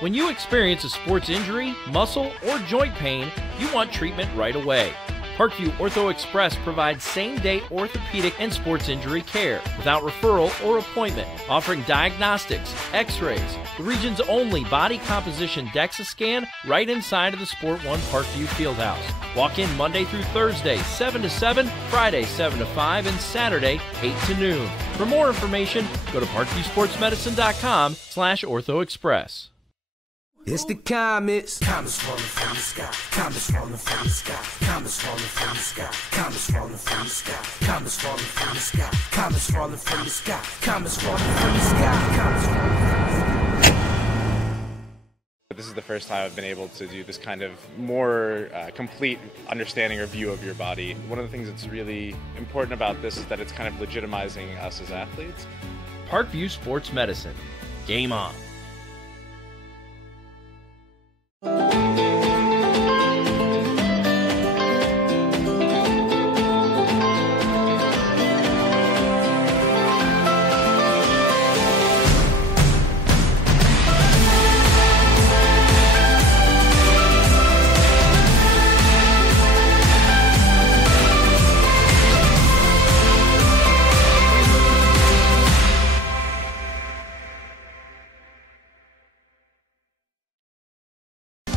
When you experience a sports injury, muscle, or joint pain, you want treatment right away. Parkview Ortho Express provides same-day orthopedic and sports injury care without referral or appointment, offering diagnostics, x-rays, the region's only body composition DEXA scan right inside of the Sport One Parkview Fieldhouse. Walk in Monday through Thursday, 7 to 7, Friday, 7 to 5, and Saturday, 8 to noon. For more information, go to parkviewsportsmedicine.com/orthoexpress. It's the comets. Comets falling from the sky. Comets falling from the sky. Comets falling from the sky. Comets falling from the sky. Comets falling from the sky. Comets falling from the sky. Comets falling from the sky. Comets falling from the sky. This is the first time I've been able to do this kind of more complete understanding or view of your body. One of the things that's really important about this is that it's kind of legitimizing us as athletes. Parkview Sports Medicine. Game on.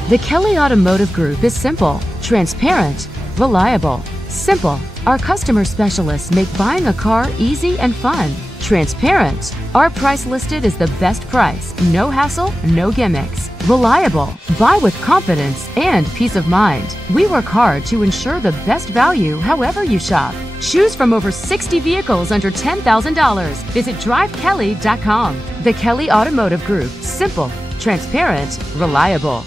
The Kelly Automotive Group is simple, transparent, reliable. Simple. Our customer specialists make buying a car easy and fun. Transparent. Our price listed is the best price. No hassle, no gimmicks. Reliable. Buy with confidence and peace of mind. We work hard to ensure the best value however you shop. Choose from over 60 vehicles under $10,000. Visit drivekelly.com. The Kelly Automotive Group. Simple, transparent, reliable.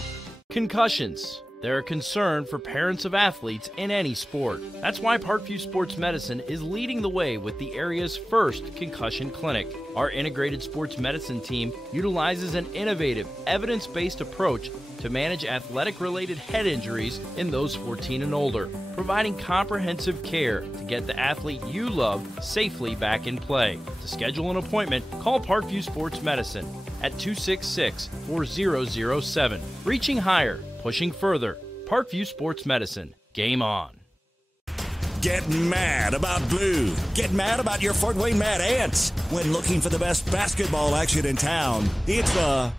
Concussions. They're a concern for parents of athletes in any sport. That's why Parkview Sports Medicine is leading the way with the area's first concussion clinic. Our integrated sports medicine team utilizes an innovative, evidence-based approach to manage athletic-related head injuries in those 14 and older, providing comprehensive care to get the athlete you love safely back in play. To schedule an appointment, call Parkview Sports Medicine at 266-4007. Reaching higher, pushing further. Parkview Sports Medicine. Game on. Get mad about blue. Get mad about your Fort Wayne Mad Ants. When looking for the best basketball action in town, it's the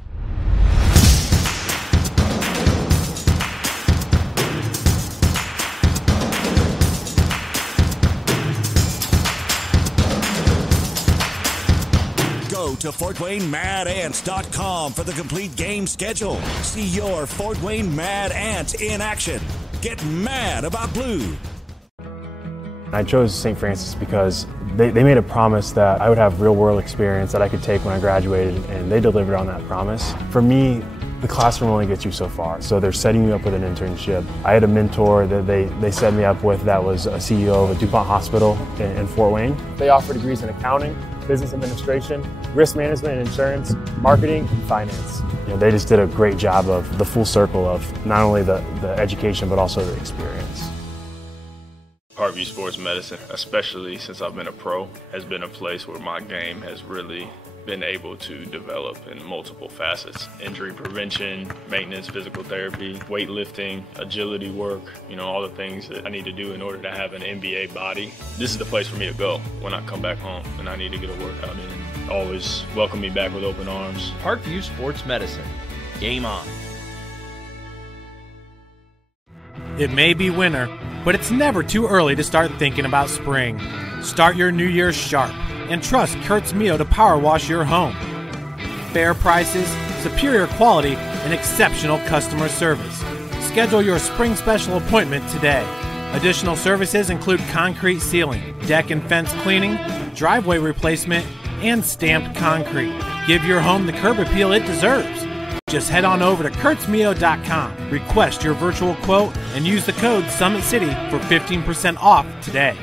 Go to FortWayneMadAnts.com for the complete game schedule. See your Fort Wayne Mad Ants in action. Get mad about blue. I chose St. Francis because they made a promise that I would have real-world experience that I could take when I graduated, and they delivered on that promise. For me, the classroom only gets you so far, so they're setting you up with an internship. I had a mentor that they set me up with that was a CEO of a DuPont hospital in Fort Wayne. They offer degrees in accounting, business administration, risk management and insurance, marketing, and finance. You know, they just did a great job of the full circle of not only the education but also the experience. Parkview Sports Medicine, especially since I've been a pro, has been a place where my game has really been able to develop in multiple facets. Injury prevention, maintenance, physical therapy, weightlifting, agility work, all the things that I need to do in order to have an NBA body. This is the place for me to go when I come back home and I need to get a workout in. Always welcome me back with open arms. Parkview Sports Medicine. Game on. It may be winter, but it's never too early to start thinking about spring. Start your new year sharp and trust Kurt's Mio to power wash your home. Fair prices, superior quality, and exceptional customer service. Schedule your spring special appointment today. Additional services include concrete sealing, deck and fence cleaning, driveway replacement, and stamped concrete. Give your home the curb appeal it deserves. Just head on over to kurtzmio.com, request your virtual quote, and use the code Summit City for 15% off today.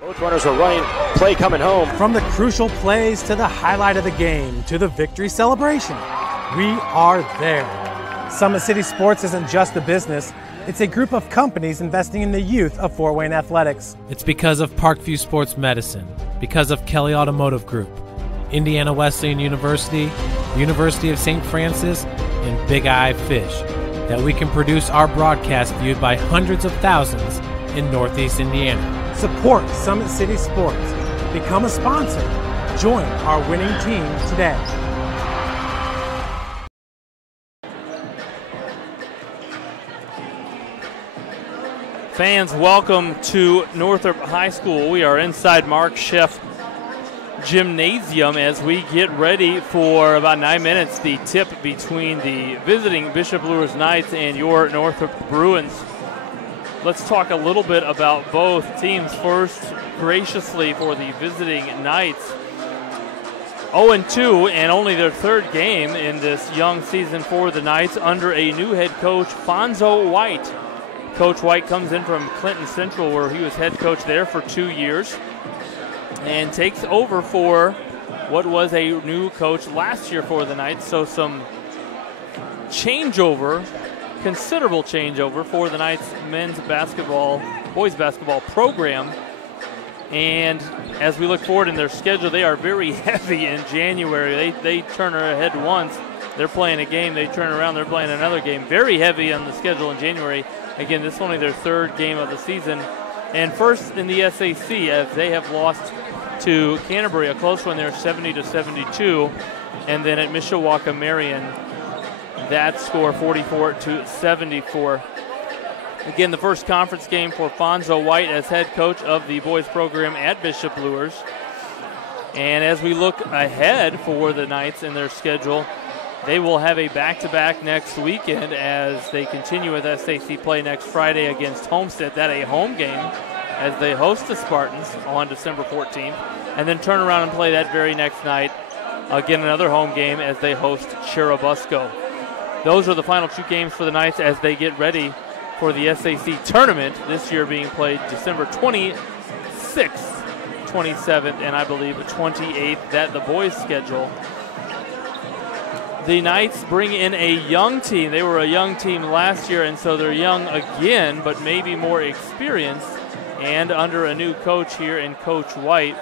Both runners are running, play coming home. From the crucial plays to the highlight of the game to the victory celebration, we are there. Summit City Sports isn't just a business. It's a group of companies investing in the youth of Fort Wayne athletics. It's because of Parkview Sports Medicine, because of Kelly Automotive Group, Indiana Wesleyan University, University of St. Francis, and Big Eye Fish, that we can produce our broadcast viewed by hundreds of thousands in Northeast Indiana. Support Summit City Sports. Become a sponsor. Join our winning team today. Fans, welcome to Northrop High School. We are inside Mark Scheff Gymnasium as we get ready for about 9 minutes, the tip between the visiting Bishop Luers Knights and your Northrop Bruins. Let's talk a little bit about both teams. First, graciously for the visiting Knights, 0-2 and only their third game in this young season for the Knights under a new head coach, Fonzo White. Coach White comes in from Clinton Central, where he was head coach there for 2 years, and takes over for what was a new coach last year for the Knights. So some changeover, considerable changeover for the Knights boys basketball program. And as we look forward in their schedule, they are very heavy in January. They turn ahead once, they're playing a game, they turn around, they're playing another game. Very heavy on the schedule in January. Again, this is only their third game of the season. And first in the SAC, as they have lost to Canterbury, a close one there, 70-72. And then at Mishawaka Marion, that score 44-74. Again, the first conference game for Fonzo White as head coach of the boys program at Bishop Luers. And as we look ahead for the Knights in their schedule, they will have a back-to-back next weekend as they continue with SAC play next Friday against Homestead. That a home game as they host the Spartans on December 14th, and then turn around and play that very next night. Again, another home game as they host Churubusco. Those are the final two games for the Knights as they get ready for the SAC tournament, this year being played December 26th, 27th, and I believe the 28th, that the boys' schedule. The Knights bring in a young team. They were a young team last year, and so they're young again, but maybe more experienced, and under a new coach here in Coach White.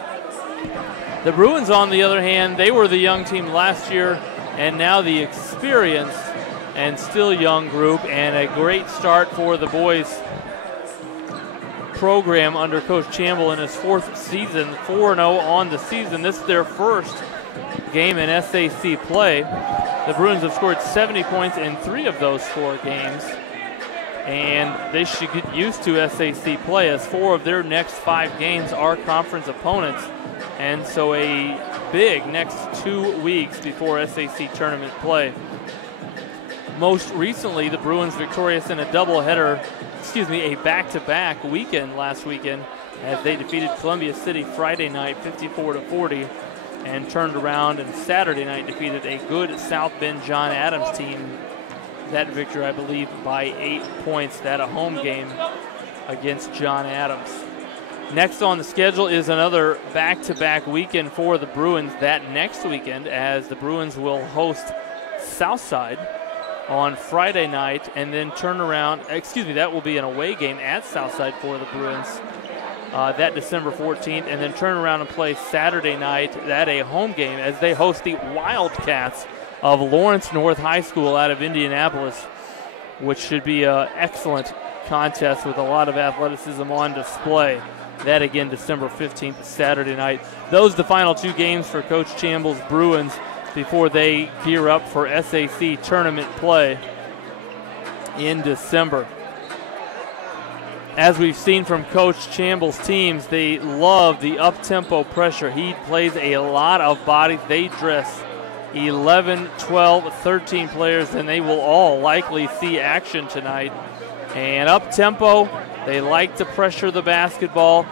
The Bruins, on the other hand, they were the young team last year, and now the experienced and still young group, and a great start for the boys program under Coach Chamble in his fourth season, 4-0 on the season. This is their first game in SAC play. The Bruins have scored 70 points in 3 of those 4 games, and they should get used to SAC play as 4 of their next 5 games are conference opponents, and so a big next 2 weeks before SAC tournament play. Most recently, the Bruins victorious in a a back-to-back weekend last weekend as they defeated Columbia City Friday night 54-40. And turned around and Saturday night defeated a good South Bend John Adams team. That victory, I believe, by 8 points. That a home game against John Adams. Next on the schedule is another back-to-back weekend for the Bruins that next weekend, as the Bruins will host Southside on Friday night and then turn around. That will be an away game at Southside for the Bruins. That December 14th, and then turn around and play Saturday night, that a home game, as they host the Wildcats of Lawrence North High School out of Indianapolis, which should be an excellent contest with a lot of athleticism on display. That again, December 15th, Saturday night. Those are the final 2 games for Coach Chamble's Bruins before they gear up for SAC tournament play in December. As we've seen from Coach Chamble's teams, they love the up-tempo pressure. He plays a lot of bodies. They dress 11, 12, 13 players, and they will all likely see action tonight. And up-tempo, they like to pressure the basketball.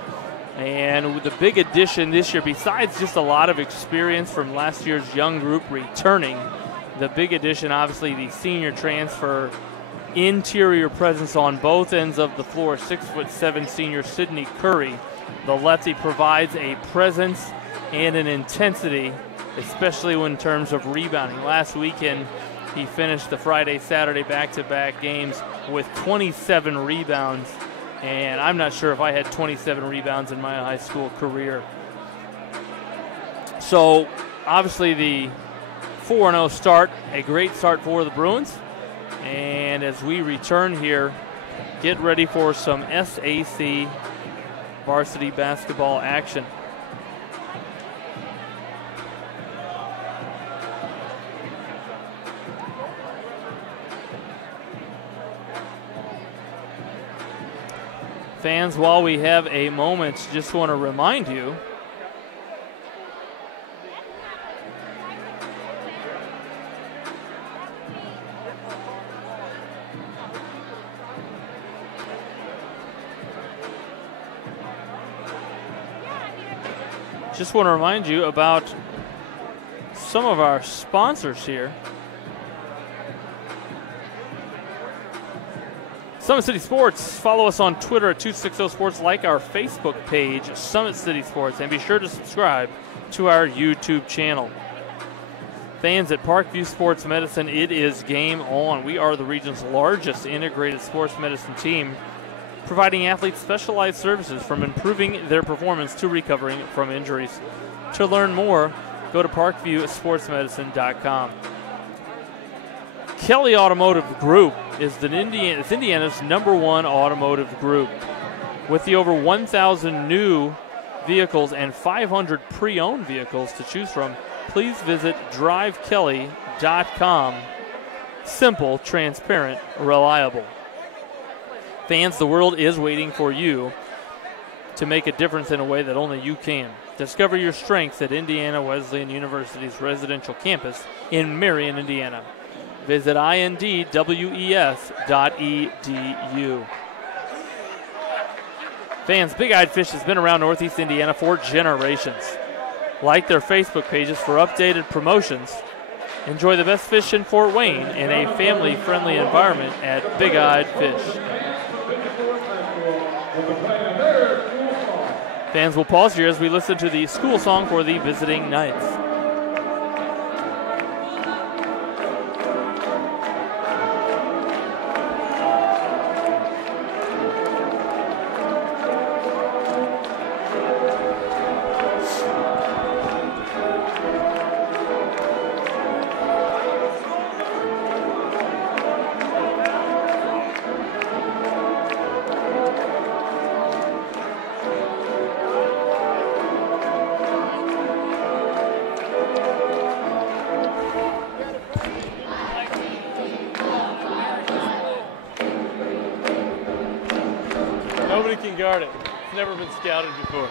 And with the big addition this year, besides just a lot of experience from last year's young group returning, the big addition, obviously, the senior transfer, interior presence on both ends of the floor, 6'7" senior Sidney Curry. The lefty provides a presence and an intensity, especially in terms of rebounding. Last weekend, he finished the Friday-Saturday back-to-back games with 27 rebounds, and I'm not sure if I had 27 rebounds in my high school career. So, obviously, the 4-0 start, a great start for the Bruins. And as we return here, get ready for some SAC varsity basketball action. Fans, while we have a moment, just want to remind you about some of our sponsors here. Summit City Sports. Follow us on Twitter at 260 Sports. Like our Facebook page, Summit City Sports, and be sure to subscribe to our YouTube channel. Fans at Parkview Sports Medicine, it is game on. We are the region's largest integrated sports medicine team, providing athletes specialized services from improving their performance to recovering from injuries. To learn more, go to parkviewsportsmedicine.com. Kelly Automotive Group is Indiana's #1 automotive group. With the over 1,000 new vehicles and 500 pre-owned vehicles to choose from, please visit drivekelly.com. Simple, transparent, reliable. Fans, the world is waiting for you to make a difference in a way that only you can. Discover your strengths at Indiana Wesleyan University's residential campus in Marion, Indiana. Visit indwes.edu. Fans, Big Eyed Fish has been around Northeast Indiana for generations. Like their Facebook pages for updated promotions. Enjoy the best fish in Fort Wayne in a family-friendly environment at Big Eyed Fish. Fans will pause here as we listen to the school song for the visiting Knights. Nobody can guard it. It's never been scouted before.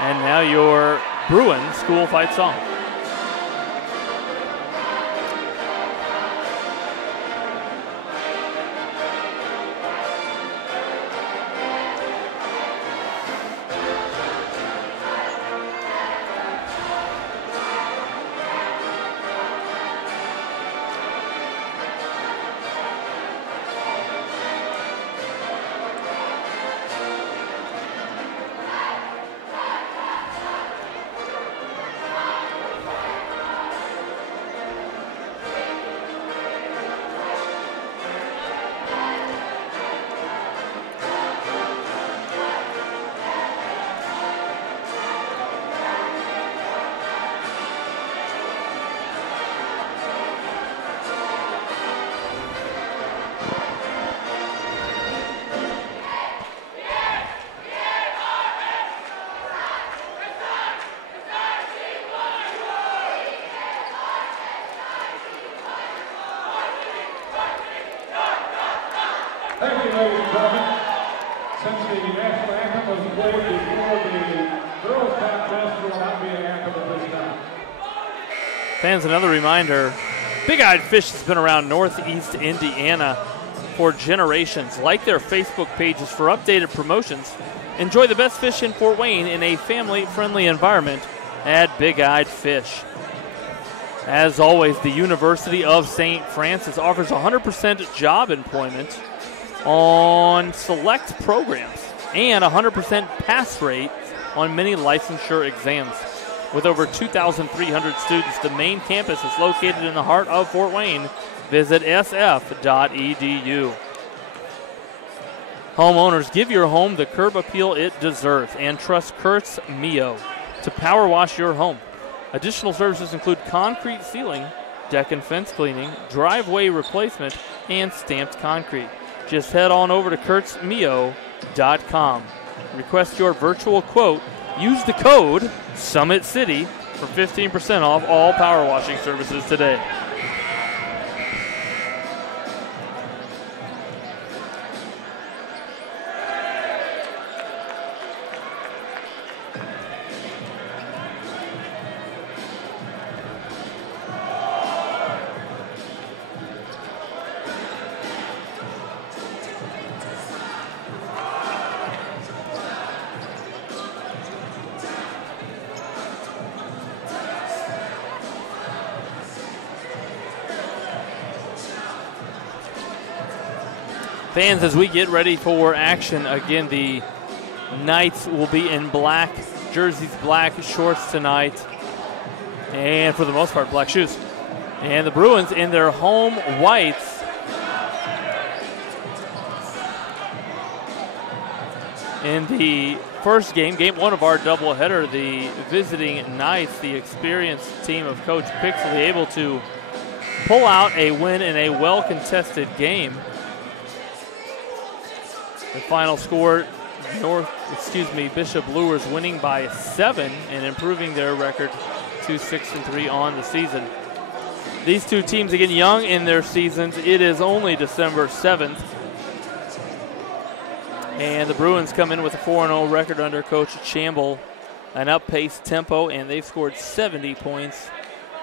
And now your Bruin school fight song. Thank you, ladies and gentlemen. Since the national anthem was played before the girls' contest, will not be an anthem at this time. Fans, another reminder, Big Eyed Fish has been around Northeast Indiana for generations. Like their Facebook pages for updated promotions. Enjoy the best fish in Fort Wayne in a family-friendly environment at Big Eyed Fish. As always, the University of St. Francis offers 100% job employment on select programs and 100% pass rate on many licensure exams. With over 2,300 students, the main campus is located in the heart of Fort Wayne. Visit sf.edu. Homeowners, give your home the curb appeal it deserves and trust Kurtz Mio to power wash your home. Additional services include concrete ceiling, deck and fence cleaning, driveway replacement, and stamped concrete. Just head on over to kurtzmio.com. Request your virtual quote. Use the code SummitCity for 15% off all power washing services today. Fans, as we get ready for action, again, the Knights will be in black jerseys, black shorts tonight, and for the most part, black shoes. And the Bruins in their home whites. In the first game, game one of our doubleheader, the visiting Knights, the experienced team of Coach Pixley, able to pull out a win in a well-contested game. The final score, Bishop Luers winning by 7 and improving their record to 6-3 on the season. These two teams, again, young in their seasons. It is only December 7th. And the Bruins come in with a 4-0 record under Coach Chamble, an up-paced tempo, and they've scored 70 points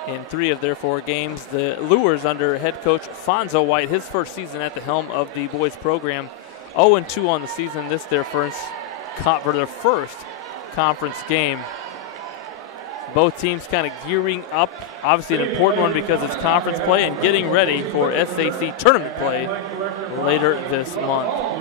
in 3 of their 4 games. The Luers under head coach Fonzo White, his first season at the helm of the boys program, 0-2 on the season. This their first conference game. Both teams kind of gearing up. Obviously an important one because it's conference play and getting ready for SAC tournament play later this month.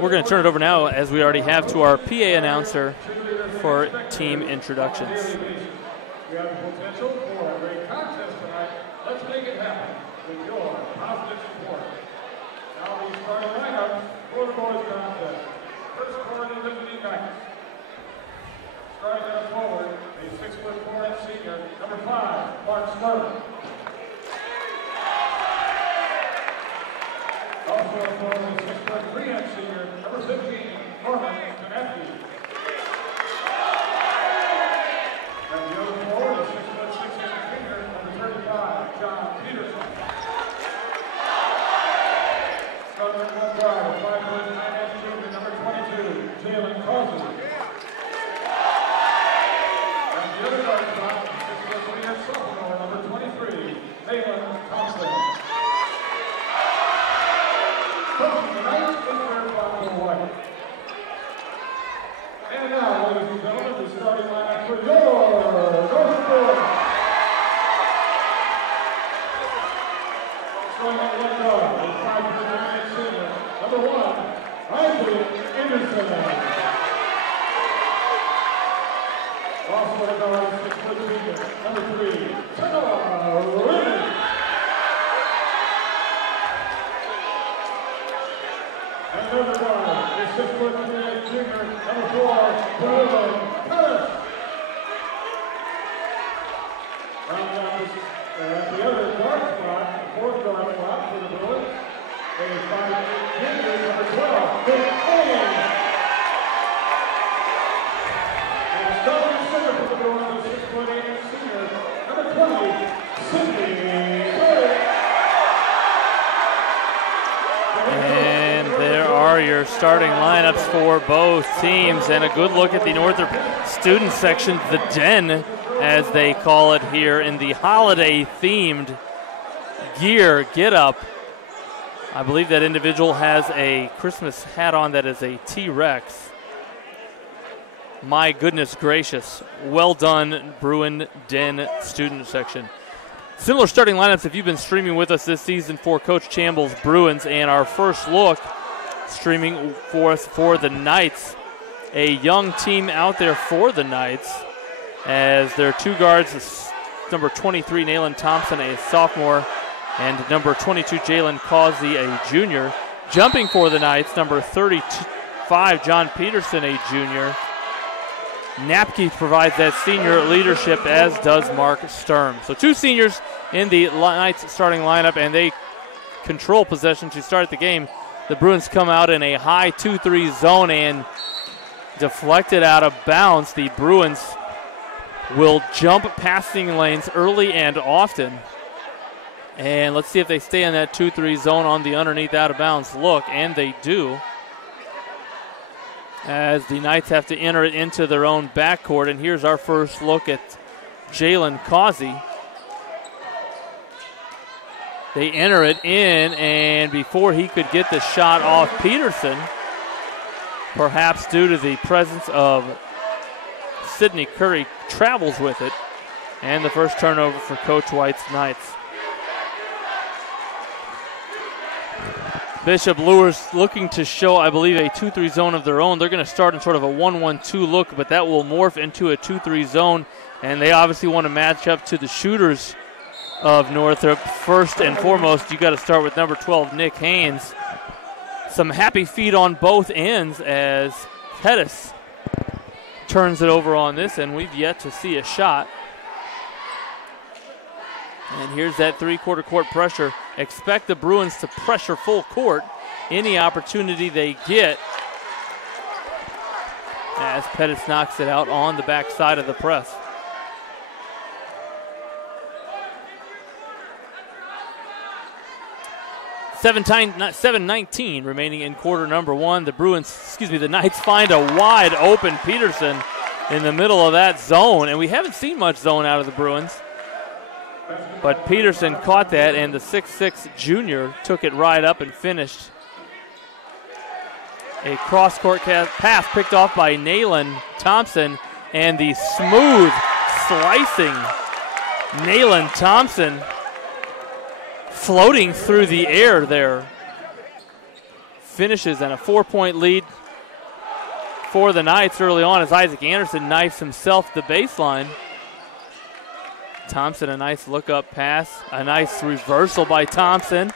We're going to turn it over now, as we already have, to our PA announcer for team introductions. We have the potential for a great contest tonight. Let's make it happen with your positive support. Now the starting lineup for the boys contest. First forward is Liberty Knights. Starting out forward, a 6'4" senior, number 5, Mark Sterling. Also a forward, a 6'3" senior, number 15, Norman Konecki. And the other forward, a 6'6" senior, number 35, John Peterson. Starting at one guard, a 5'9" junior, number 22, Jalen Causey. And the other guard spot, 6'3" sophomore, number 23, Malin Thompson. And now, ladies and gentlemen, the starting lineup for your Northrop. Starting at one guard, a 5'9" senior, number 1, Isaac Anderson. Also a guard, 6' senior, number 3, Taylor Ridley. Another guard, a 6'3" junior, number 4, Brandon Pettis. Rounding out the other guard spot, the 4th guard spot for the Bruins, a 5'8" junior, number 12, Nick Owens. And starting center for the Bruins, a 6'8" senior, number 20, Sidney Curry. And there are your starting lineups for both teams, and a good look at the Northrop student section, the Den, as they call it here, in the holiday-themed gear get-up. I believe that individual has a Christmas hat on that is a T-Rex. My goodness gracious. Well done, Bruin Den student section. Similar starting lineups if you've been streaming with us this season for Coach Chamble's Bruins, and our first look streaming for us for the Knights. A young team out there for the Knights as their two guards, number 23, Nayland Thompson, a sophomore, and number 22, Jalen Causey, a junior. Jumping for the Knights, number 35, John Peterson, a junior. Napke provides that senior leadership, as does Mark Sturm. So two seniors in the Knights starting lineup, and they control possession to start the game. The Bruins come out in a high 2-3 zone and deflected out of bounds. The Bruins will jump passing lanes early and often. And let's see if they stay in that 2-3 zone on the underneath out of bounds look, and they do, as the Knights have to enter it into their own backcourt. And here's our first look at Jalen Causey. They enter it in, and before he could get the shot off Peterson, perhaps due to the presence of Sidney Curry, travels with it, and the first turnover for Coach White's Knights. Bishop Luers looking to show, I believe, a 2-3 zone of their own. They're going to start in sort of a 1-1-2 look, but that will morph into a 2-3 zone, and they obviously want to match up to the shooters of Northrop. First and foremost, you got to start with number 12, Nick Haynes. Some happy feet on both ends as Pettis turns it over on this, and we've yet to see a shot. And here's that three-quarter court pressure. Expect the Bruins to pressure full court any opportunity they get, as Pettis knocks it out on the backside of the press. $7:19 remaining in quarter number one. The Knights find a wide open Peterson in the middle of that zone, and we haven't seen much zone out of the Bruins. But Peterson caught that, and the 6'6 junior took it right up and finished. A cross-court pass picked off by Nayland Thompson, and the smooth slicing Nayland Thompson floating through the air there. Finishes and a 4-point lead for the Knights early on as Isaac Anderson knifes himself the baseline. Thompson, a nice look-up pass, a nice reversal by Thompson,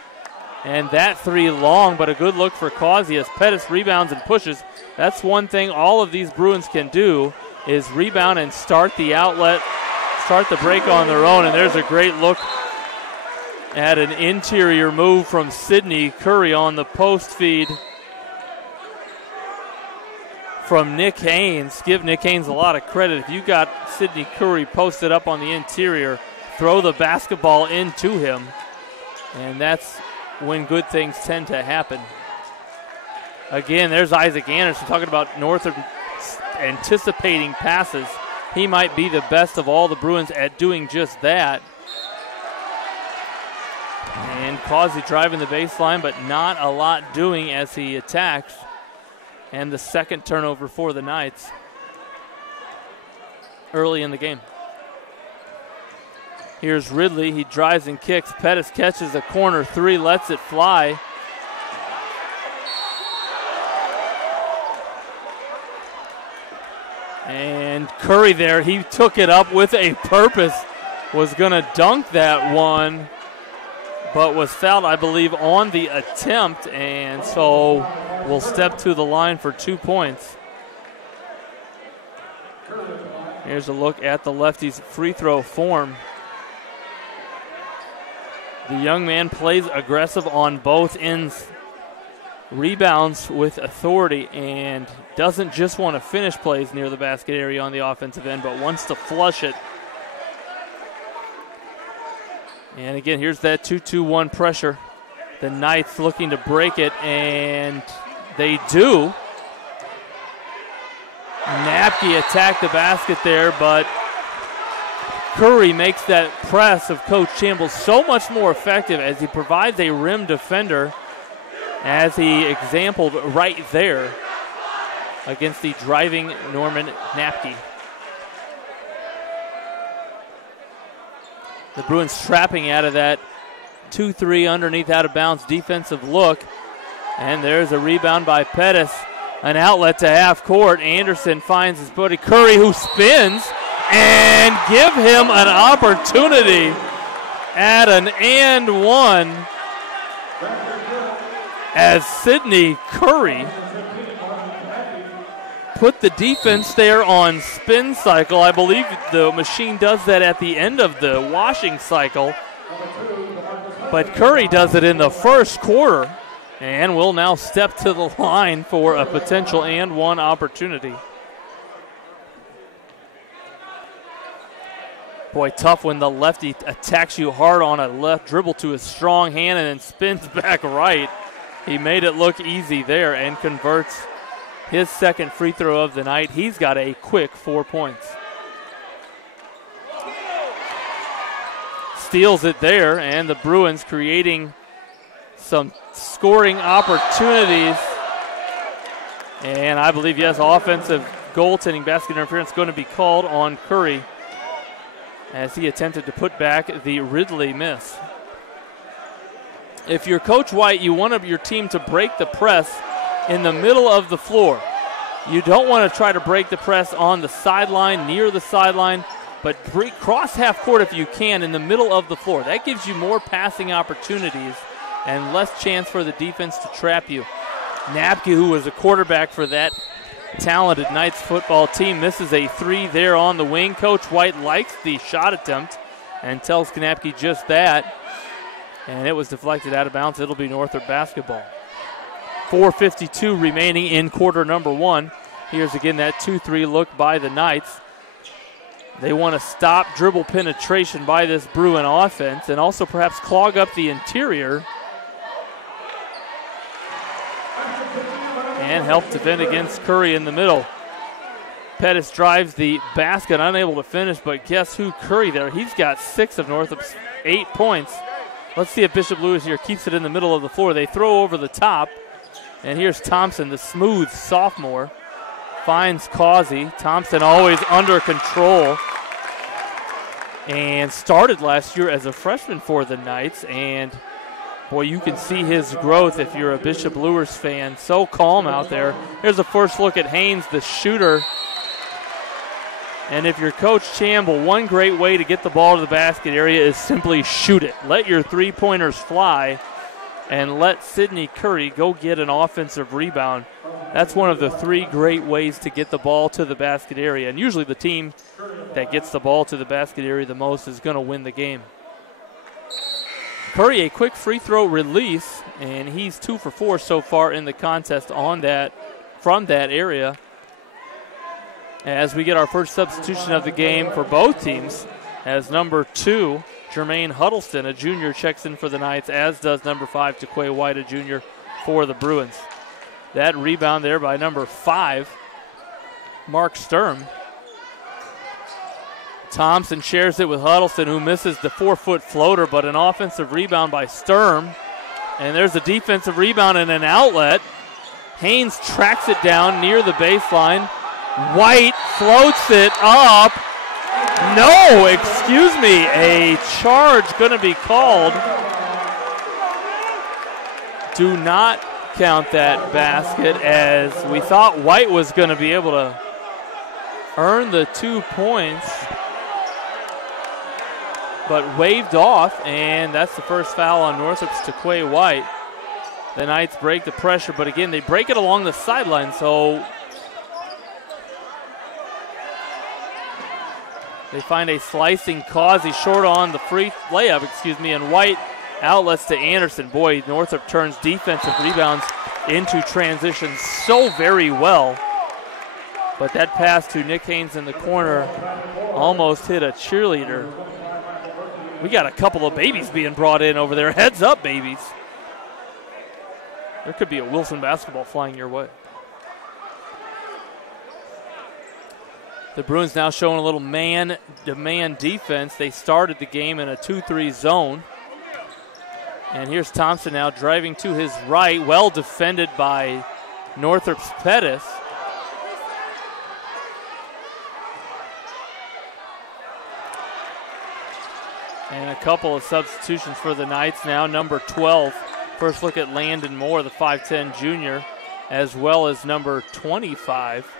and that three long, but a good look for Causey as Pettis rebounds and pushes. That's one thing all of these Bruins can do, is rebound and start the outlet, start the break on their own, and there's a great look at an interior move from Sidney Curry on the post feed from Nick Haynes. Give Nick Haynes a lot of credit. If you got Sidney Curry posted up on the interior, throw the basketball into him, and that's when good things tend to happen. Again, there's Isaac Anderson talking about Northrop anticipating passes. He might be the best of all the Bruins at doing just that. And Causey driving the baseline, but not a lot doing as he attacks. And the second turnover for the Knights early in the game. Here's Ridley. He drives and kicks. Pettis catches a corner three, lets it fly. And Curry there, he took it up with a purpose. Was going to dunk that one, but was fouled, I believe, on the attempt, and so will step to the line for 2 points. Here's a look at the lefty's free throw form. The young man plays aggressive on both ends, rebounds with authority, and doesn't just want to finish plays near the basket area on the offensive end, but wants to flush it. And again, here's that 2-2-1 pressure. The Knights looking to break it, and they do. Napke attacked the basket there, but Curry makes that press of Coach Chambliss so much more effective as he provides a rim defender, as he exampled right there against the driving Norman Napke. The Bruins trapping out of that 2-3 underneath out of bounds defensive look. And there's a rebound by Pettis. An outlet to half court. Anderson finds his buddy Curry, who spins and give him an opportunity at an and one as Sidney Curry put the defense there on spin cycle. I believe the machine does that at the end of the washing cycle. But Curry does it in the first quarter and will now step to the line for a potential and one opportunity. Boy, tough when the lefty attacks you hard on a left dribble to his strong hand and then spins back right. He made it look easy there and converts his second free throw of the night. He's got a quick 4 points. Steals it there, and the Bruins creating some scoring opportunities. And I believe, yes, offensive goaltending basket interference going to be called on Curry as he attempted to put back the Ridley miss. If you're Coach White, you want your team to break the press in the middle of the floor. You don't want to try to break the press on the sideline, near the sideline, but cross half court if you can in the middle of the floor. That gives you more passing opportunities and less chance for the defense to trap you. Napke, who was a quarterback for that talented Knights football team, misses a three there on the wing. Coach White likes the shot attempt and tells Napke just that. And it was deflected out of bounds. It'll be Northrop basketball. 4:52 remaining in quarter number one. Here's again that 2-3 look by the Knights. They want to stop dribble penetration by this Bruin offense and also perhaps clog up the interior and help defend against Curry in the middle. Pettis drives the basket, unable to finish, but guess who? Curry there. He's got 6 of Northrop's 8 points. Let's see if Bishop Luers here keeps it in the middle of the floor. They throw over the top, and here's Thompson, the smooth sophomore. Finds Causey. Thompson always under control. And started last year as a freshman for the Knights. And, boy, you can see his growth if you're a Bishop Luers fan. So calm out there. Here's a first look at Haynes, the shooter. And if you're Coach Chambliss, one great way to get the ball to the basket area is simply shoot it. Let your three-pointers fly and let Sidney Curry go get an offensive rebound. That's one of the 3 great ways to get the ball to the basket area. And usually the team that gets the ball to the basket area the most is going to win the game. Curry, a quick free throw release, and he's 2 for 4 so far in the contest on that, from that area. As we get our first substitution of the game for both teams, as number 2, Jermaine Huddleston, a junior, checks in for the Knights, as does number 5, Taquay White, a junior, for the Bruins. That rebound there by number 5, Mark Sturm. Thompson shares it with Huddleston, who misses the 4-foot floater, but an offensive rebound by Sturm. And there's a defensive rebound and an outlet. Haynes tracks it down near the baseline. White floats it up. No, excuse me, a charge going to be called. Do not count that basket, as we thought White was going to be able to earn the 2 points, but waved off, and that's the first foul on Northrop's Taquay White. The Knights break the pressure, but again, they break it along the sideline, so they find a slicing Causey short on the free layup, and White outlets to Anderson. Boy, Northrop turns defensive rebounds into transition so very well. But that pass to Nick Haynes in the corner almost hit a cheerleader. We got a couple of babies being brought in over there. Heads up, babies. There could be a Wilson basketball flying your way. The Bruins now showing a little man-to-man defense. They started the game in a 2-3 zone. And here's Thompson now driving to his right, well defended by Northrop's Pettis. And a couple of substitutions for the Knights now. Number 12, first look at Landon Moore, the 5'10 junior, as well as number 25,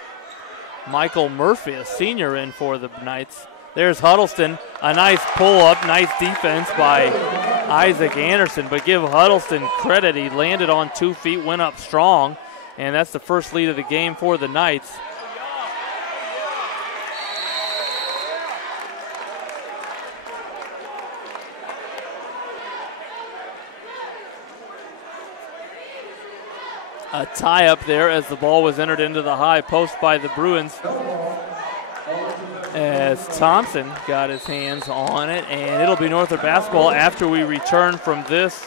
Michael Murphy, a senior, in for the Knights. There's Huddleston, a nice pull-up, nice defense by Isaac Anderson, but give Huddleston credit. He landed on 2 feet, went up strong, and that's the first lead of the game for the Knights. A tie up there as the ball was entered into the high post by the Bruins, as Thompson got his hands on it, and it'll be Northrop basketball after we return from this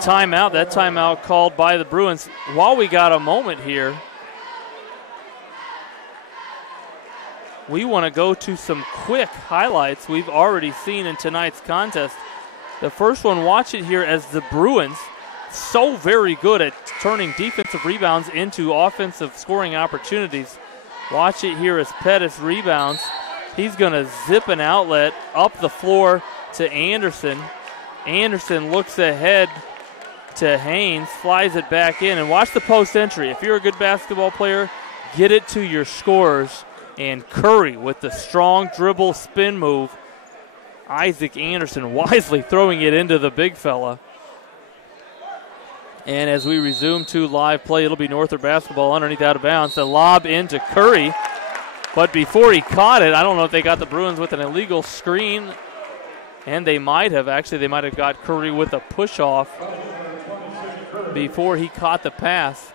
timeout. That timeout called by the Bruins. While we got a moment here, we want to go to some quick highlights we've already seen in tonight's contest. The first one, watch it here as the Bruins, so very good at turning defensive rebounds into offensive scoring opportunities. Watch it here as Pettis rebounds. He's going to zip an outlet up the floor to Anderson. Anderson looks ahead to Haynes, flies it back in, and watch the post entry. If you're a good basketball player, get it to your scorers. And Curry with the strong dribble spin move. Isaac Anderson wisely throwing it into the big fella. And as we resume to live play, it'll be Northrop basketball underneath out of bounds. The lob into Curry. But before he caught it, I don't know if they got the Bruins with an illegal screen. And they might have. Actually, they might have got Curry with a push-off before he caught the pass.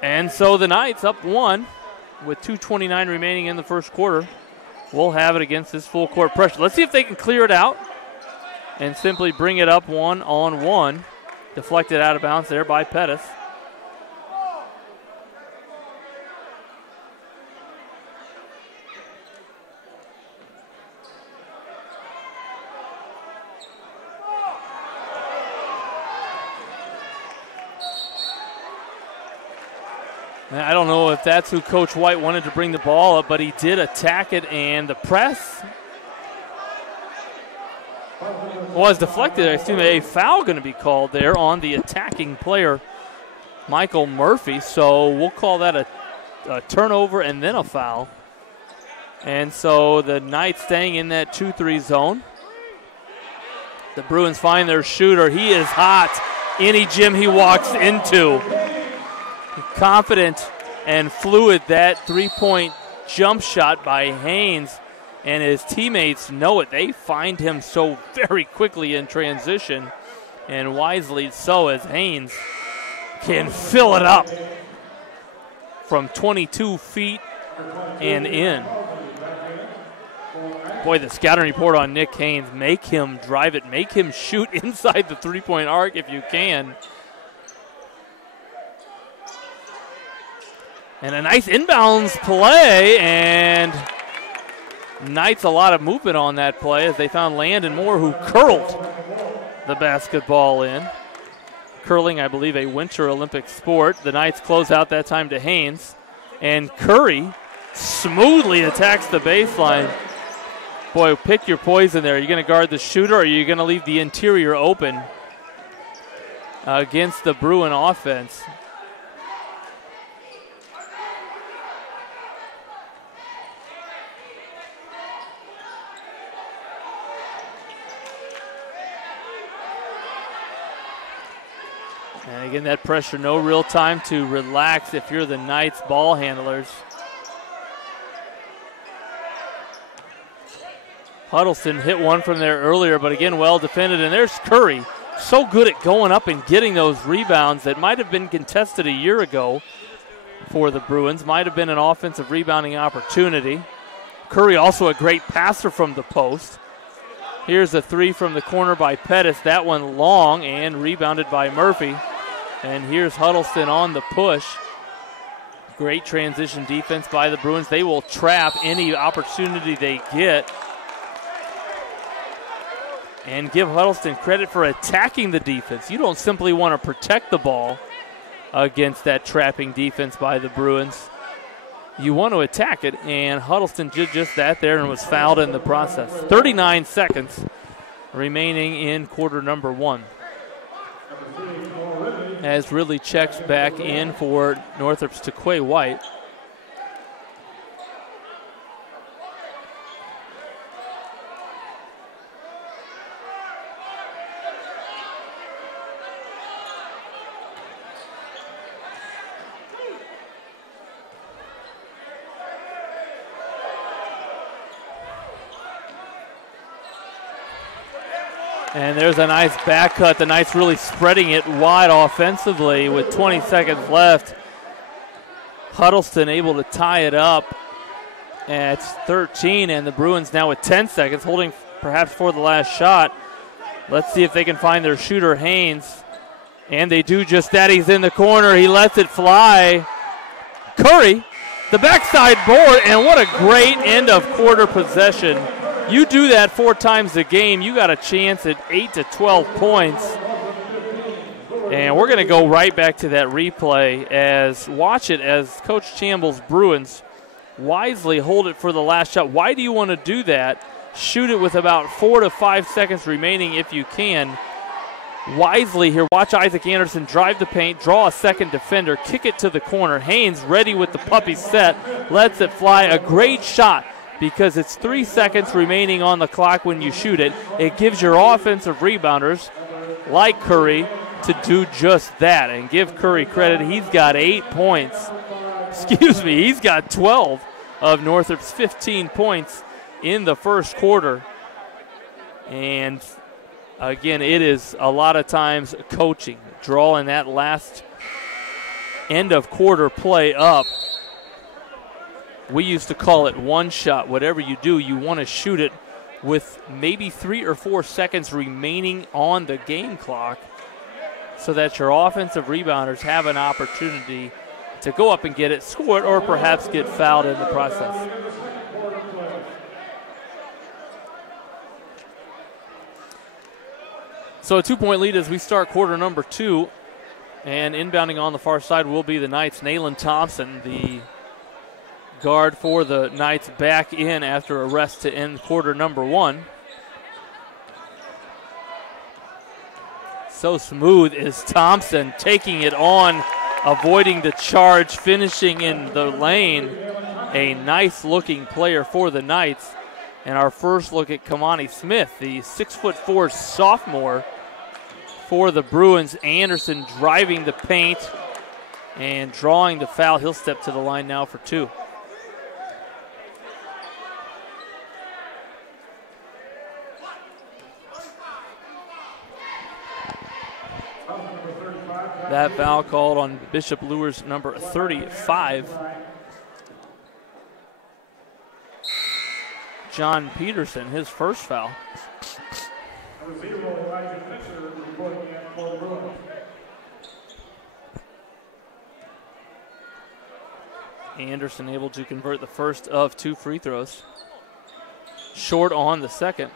And so the Knights up 1 with 2:29 remaining in the first quarter. We'll have it against this full court pressure. Let's see if they can clear it out and simply bring it up 1-on-1. Deflected out of bounds there by Pettis. I don't know if that's who Coach White wanted to bring the ball up, but he did attack it, and the press was deflected. I assume a foul going to be called there on the attacking player, Michael Murphy. So we'll call that a turnover and then a foul. And so the Knights staying in that 2-3 zone. The Bruins find their shooter. He is hot. Any gym he walks into. Confident and fluid, that three-point jump shot by Haynes. And his teammates know it. They find him so very quickly in transition, and wisely so, as Haynes can fill it up from 22 feet and in. Boy, the scouting report on Nick Haynes, make him drive it, make him shoot inside the three-point arc if you can. And a nice inbounds play, and Knights a lot of movement on that play as they found Landon Moore, who curled the basketball in. Curling, I believe, a Winter Olympic sport. The Knights close out that time to Haynes. And Curry smoothly attacks the baseline. Boy, pick your poison there. Are you going to guard the shooter, or are you going to leave the interior open against the Bruin offense? And again, that pressure, no real time to relax if you're the Knights ball handlers. Huddleston hit one from there earlier, but again, well defended. And there's Curry, so good at going up and getting those rebounds that might have been contested a year ago for the Bruins. Might have been an offensive rebounding opportunity. Curry also a great passer from the post. Here's a three from the corner by Pettis. That one long and rebounded by Murphy. And here's Huddleston on the push. Great transition defense by the Bruins. They will trap any opportunity they get. And give Huddleston credit for attacking the defense. You don't simply want to protect the ball against that trapping defense by the Bruins. You want to attack it, and Huddleston did just that there and was fouled in the process. 39 seconds remaining in quarter number 1. As Ridley checks back in for Northrop's Taquay White. And there's a nice back cut. The Knights really spreading it wide offensively with 20 seconds left. Huddleston able to tie it up at 13, and the Bruins now with 10 seconds, holding perhaps for the last shot. Let's see if they can find their shooter, Haynes. And they do just that. He's in the corner. He lets it fly. Curry, the backside board, and what a great end of quarter possession. You do that 4 times a game, you got a chance at 8 to 12 points. And we're going to go right back to that replay watch it as Coach Chamble's Bruins wisely hold it for the last shot. Why do you want to do that? Shoot it with about 4 to 5 seconds remaining if you can. Wisely here, watch Isaac Anderson drive the paint, draw a second defender, kick it to the corner. Haynes ready with the puppy set, lets it fly. A great shot, because it's 3 seconds remaining on the clock when you shoot it. It gives your offensive rebounders, like Curry, to do just that. And give Curry credit, he's got 8 points. Excuse me, he's got 12 of Northrop's 15 points in the first quarter. And again, it is a lot of times coaching, drawing that last end of quarter play up. We used to call it one shot. Whatever you do, you want to shoot it with maybe 3 or 4 seconds remaining on the game clock so that your offensive rebounders have an opportunity to go up and get it, score it, or perhaps get fouled in the process. So a 2-point lead as we start quarter number 2. And inbounding on the far side will be the Knights. Nayland Thompson, the guard for the Knights, back in after a rest to end quarter number 1. So smooth is Thompson, taking it on, avoiding the charge, finishing in the lane. A nice looking player for the Knights. And our first look at Kamani Smith, the 6'4" sophomore for the Bruins. Anderson driving the paint and drawing the foul. He'll step to the line now for 2. That foul called on Bishop Luers, number 35. John Peterson, his first foul. Anderson able to convert the first of 2 free throws. Short on the second.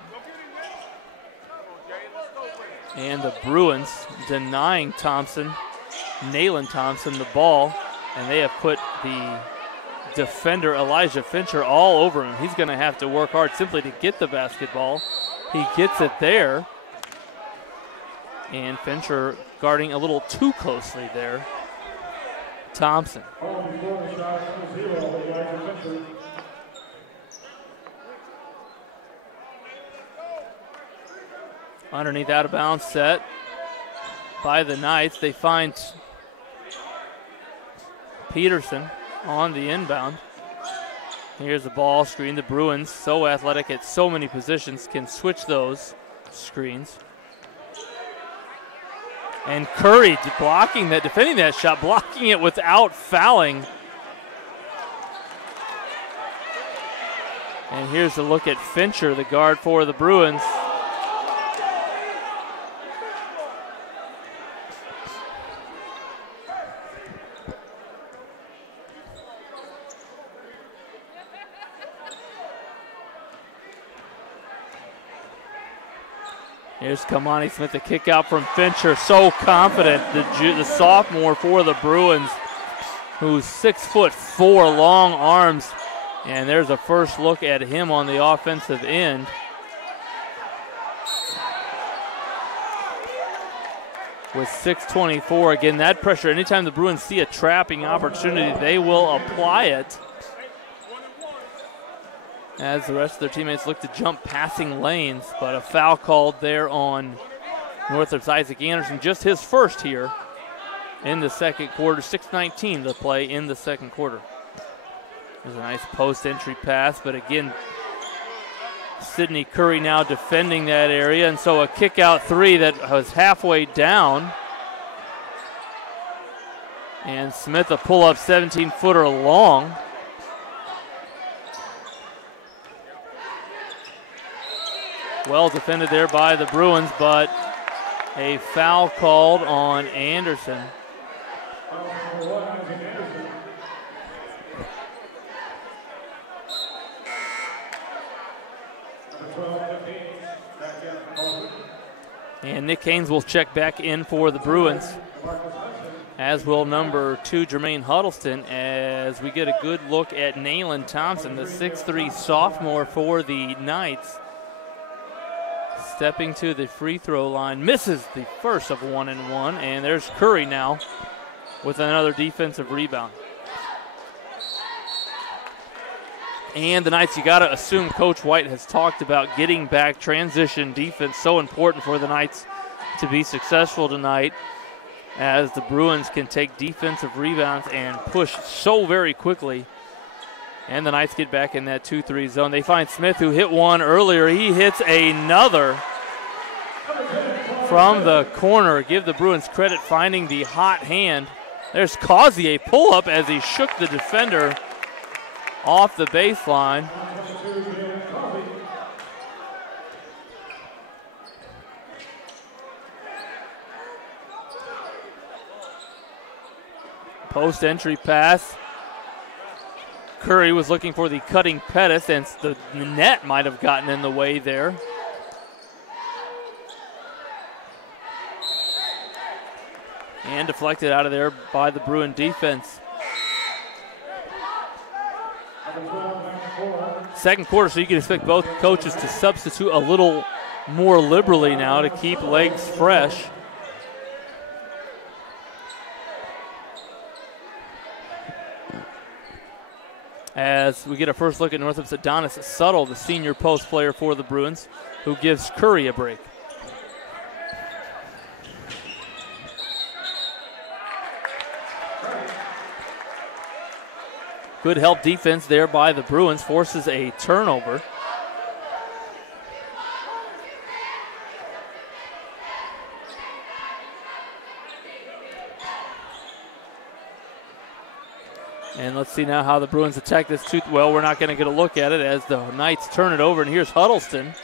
And the Bruins denying Nayland Thompson, the ball, and they have put the defender Elijah Fincher all over him. He's going to have to work hard simply to get the basketball. He gets it there. And Fincher guarding a little too closely there. Thompson. Underneath out of bounds set by the Knights. They find Peterson on the inbound. Here's the ball screen. The Bruins, so athletic at so many positions, can switch those screens. And Curry blocking that, defending that shot, blocking it without fouling. And here's a look at Fincher, the guard for the Bruins. Here's Kamani Smith, the kick out from Fincher. So confident, the sophomore for the Bruins, who's 6'4", long arms. And there's a first look at him on the offensive end. With 6:24, again, that pressure, anytime the Bruins see a trapping opportunity, they will apply it. As the rest of their teammates look to jump passing lanes, but a foul called there on Northrop's Isaac Anderson, just his first here in the second quarter. 6:19 to play in the second quarter. There's a nice post entry pass, but again, Sidney Curry now defending that area, and so a kick out three that was halfway down. And Smith a pull up 17-footer long. Well defended there by the Bruins, but a foul called on Anderson. And Nick Haynes will check back in for the Bruins, as will number 2, Jermaine Huddleston, as we get a good look at Nayland Thompson, the 6'3" sophomore for the Knights. Stepping to the free throw line, misses the first of 1-1, and there's Curry now with another defensive rebound. And the Knights, you got to assume Coach White has talked about getting back transition defense, so important for the Knights to be successful tonight, as the Bruins can take defensive rebounds and push so very quickly. And the Knights get back in that 2-3 zone. They find Smith, who hit one earlier. He hits another from the corner. Give the Bruins credit finding the hot hand. There's Causey, a pull-up as he shook the defender off the baseline. Post entry pass. Curry was looking for the cutting Pettis, and the net might have gotten in the way there. And deflected out of there by the Bruin defense. Second quarter, so you can expect both coaches to substitute a little more liberally now to keep legs fresh. As we get a first look at Northrop's Adonis Suttle, the senior post player for the Bruins, who gives Curry a break. Good help defense there by the Bruins, forces a turnover. And let's see now how the Bruins attack this. Well, we're not going to get a look at it as the Knights turn it over, and here's Huddleston.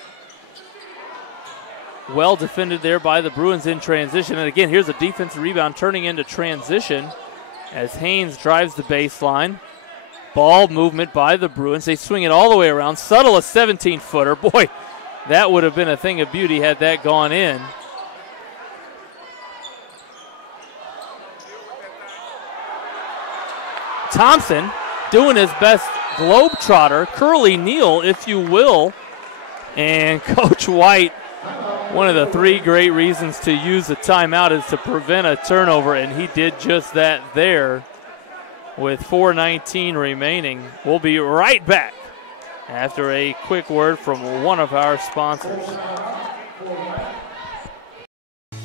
Well defended there by the Bruins in transition. And again, here's a defensive rebound turning into transition as Haynes drives the baseline. Ball movement by the Bruins. They swing it all the way around. Suttle, a 17-footer. Boy, that would have been a thing of beauty had that gone in. Thompson doing his best globetrotter, Curly Neal, if you will. And Coach White, one of the three great reasons to use a timeout is to prevent a turnover, and he did just that there with 4:19 remaining. We'll be right back after a quick word from one of our sponsors.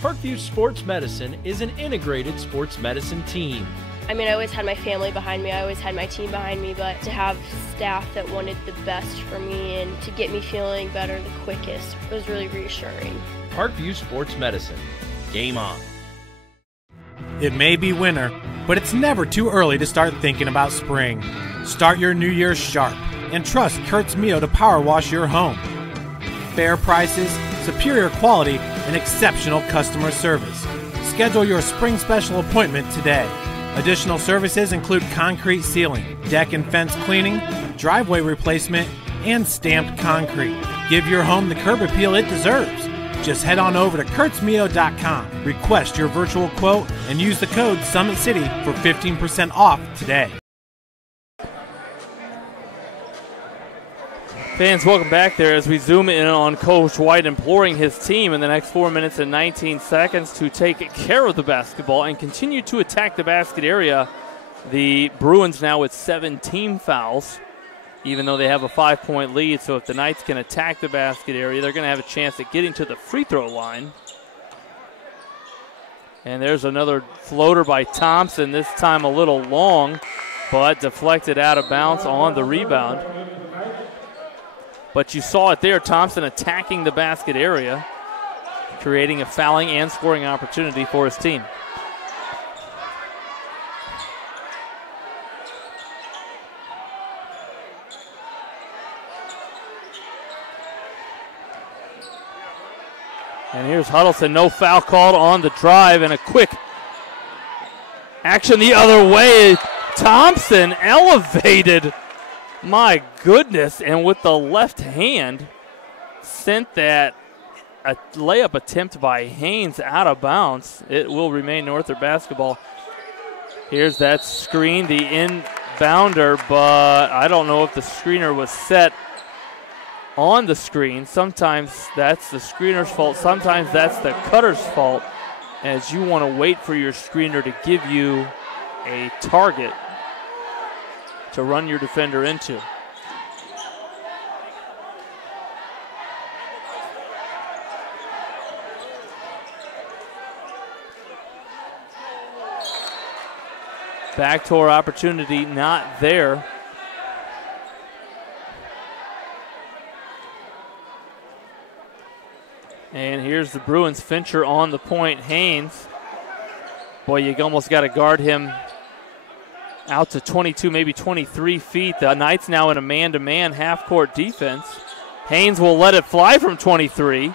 Parkview Sports Medicine is an integrated sports medicine team. I mean, I always had my family behind me, I always had my team behind me, but to have staff that wanted the best for me and to get me feeling better the quickest was really reassuring. Parkview Sports Medicine. Game on. It may be winter, but it's never too early to start thinking about spring. Start your new year sharp and trust Kurt's Mio to power wash your home. Fair prices, superior quality, and exceptional customer service. Schedule your spring special appointment today. Additional services include concrete sealing, deck and fence cleaning, driveway replacement, and stamped concrete. Give your home the curb appeal it deserves. Just head on over to kurtzmio.com, request your virtual quote, and use the code SummitCity for 15% off today. Fans, welcome back there as we zoom in on Coach White imploring his team in the next 4 minutes and 19 seconds to take care of the basketball and continue to attack the basket area. The Bruins now with 7 team fouls, even though they have a 5-point lead. So if the Knights can attack the basket area, they're going to have a chance at getting to the free throw line. And there's another floater by Thompson, this time a little long, but deflected out of bounds on the rebound. But you saw it there, Thompson attacking the basket area, creating a fouling and scoring opportunity for his team. And here's Huddleston, no foul called on the drive, and a quick action the other way. Thompson elevated. My goodness, and with the left hand, sent that a layup attempt by Haynes out of bounds. It will remain Northrop basketball. Here's that screen, the inbounder, but I don't know if the screener was set on the screen. Sometimes that's the screener's fault. Sometimes that's the cutter's fault, as you want to wait for your screener to give you a target to run your defender into. Backdoor opportunity not there. And here's the Bruins. Fincher on the point. Haynes. Boy, you almost got to guard him out to 22, maybe 23 feet. The Knights now in a man-to-man half-court defense. Haynes will let it fly from 23.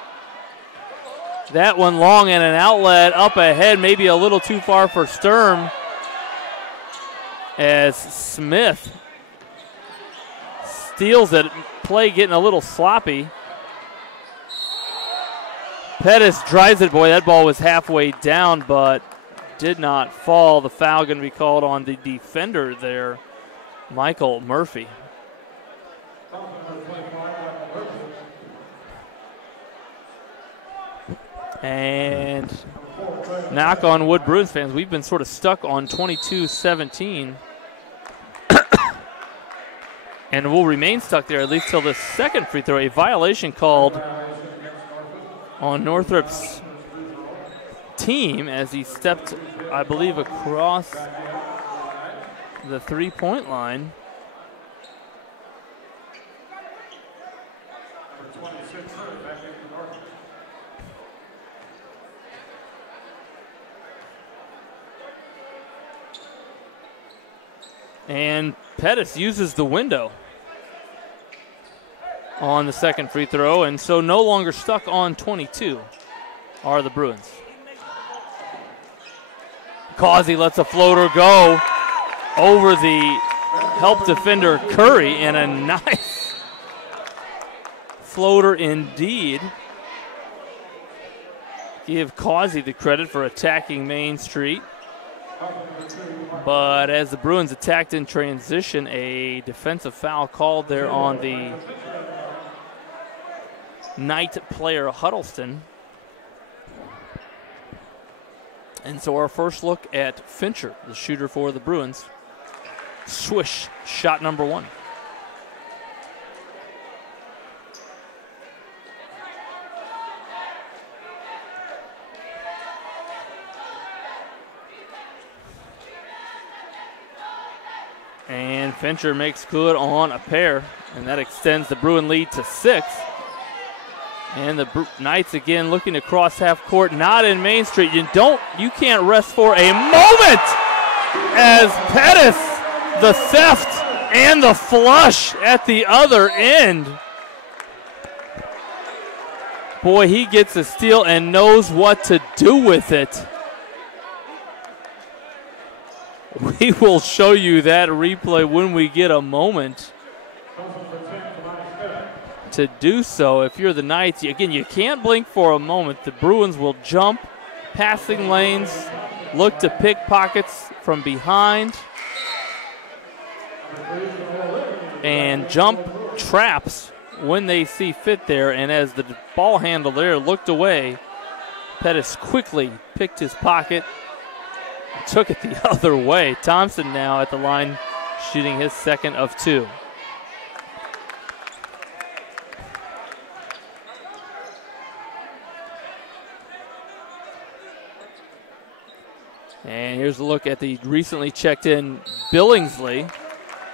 That one long and an outlet up ahead, maybe a little too far for Sturm, as Smith steals it. Play getting a little sloppy. Pettis drives it. Boy, that ball was halfway down, but did not fall. The foul going to be called on the defender there, Michael Murphy. And knock on wood, Bruins fans. We've been sort of stuck on 22-17. And we'll remain stuck there at least till the second free throw. A violation called on Northrop's team as he stepped, I believe, across the three-point line. And Pettis uses the window on the second free throw, and so no longer stuck on 22 are the Bruins. Causey lets a floater go over the help defender Curry, and a nice floater indeed. Give Causey the credit for attacking Main Street. But as the Bruins attacked in transition, a defensive foul called there on the Knight player Huddleston. And so our first look at Fincher, the shooter for the Bruins. Swish, shot number one. And Fincher makes good on a pair, and that extends the Bruin lead to 6. And the Knights again looking to cross half court, not in Main Street. You can't rest for a moment as Pettis, the theft and the flush at the other end. Boy, he gets a steal and knows what to do with it. We will show you that replay when we get a moment. to do so. If you're the Knights, again, you can't blink for a moment. The Bruins will jump passing lanes, look to pick pockets from behind, and jump traps when they see fit there. And as the ball handler there looked away, Pettis quickly picked his pocket, took it the other way. Thompson now at the line shooting his second of 2. And here's a look at the recently checked in Billingsley,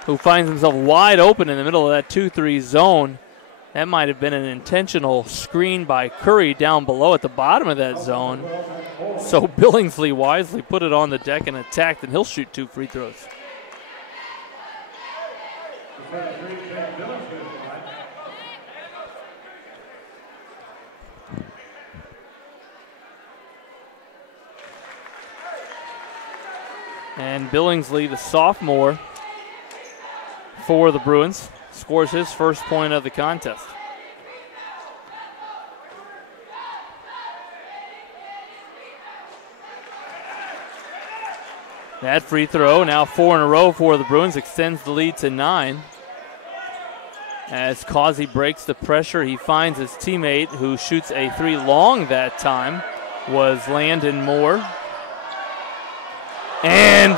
who finds himself wide open in the middle of that 2-3 zone. That might have been an intentional screen by Curry down below at the bottom of that zone. So Billingsley wisely put it on the deck and attacked, and he'll shoot 2 free throws. And Billingsley, the sophomore for the Bruins, scores his first point of the contest. That free throw, now 4 in a row for the Bruins, extends the lead to 9. As Causey breaks the pressure, he finds his teammate, who shoots a 3 long that time, was Landon Moore. And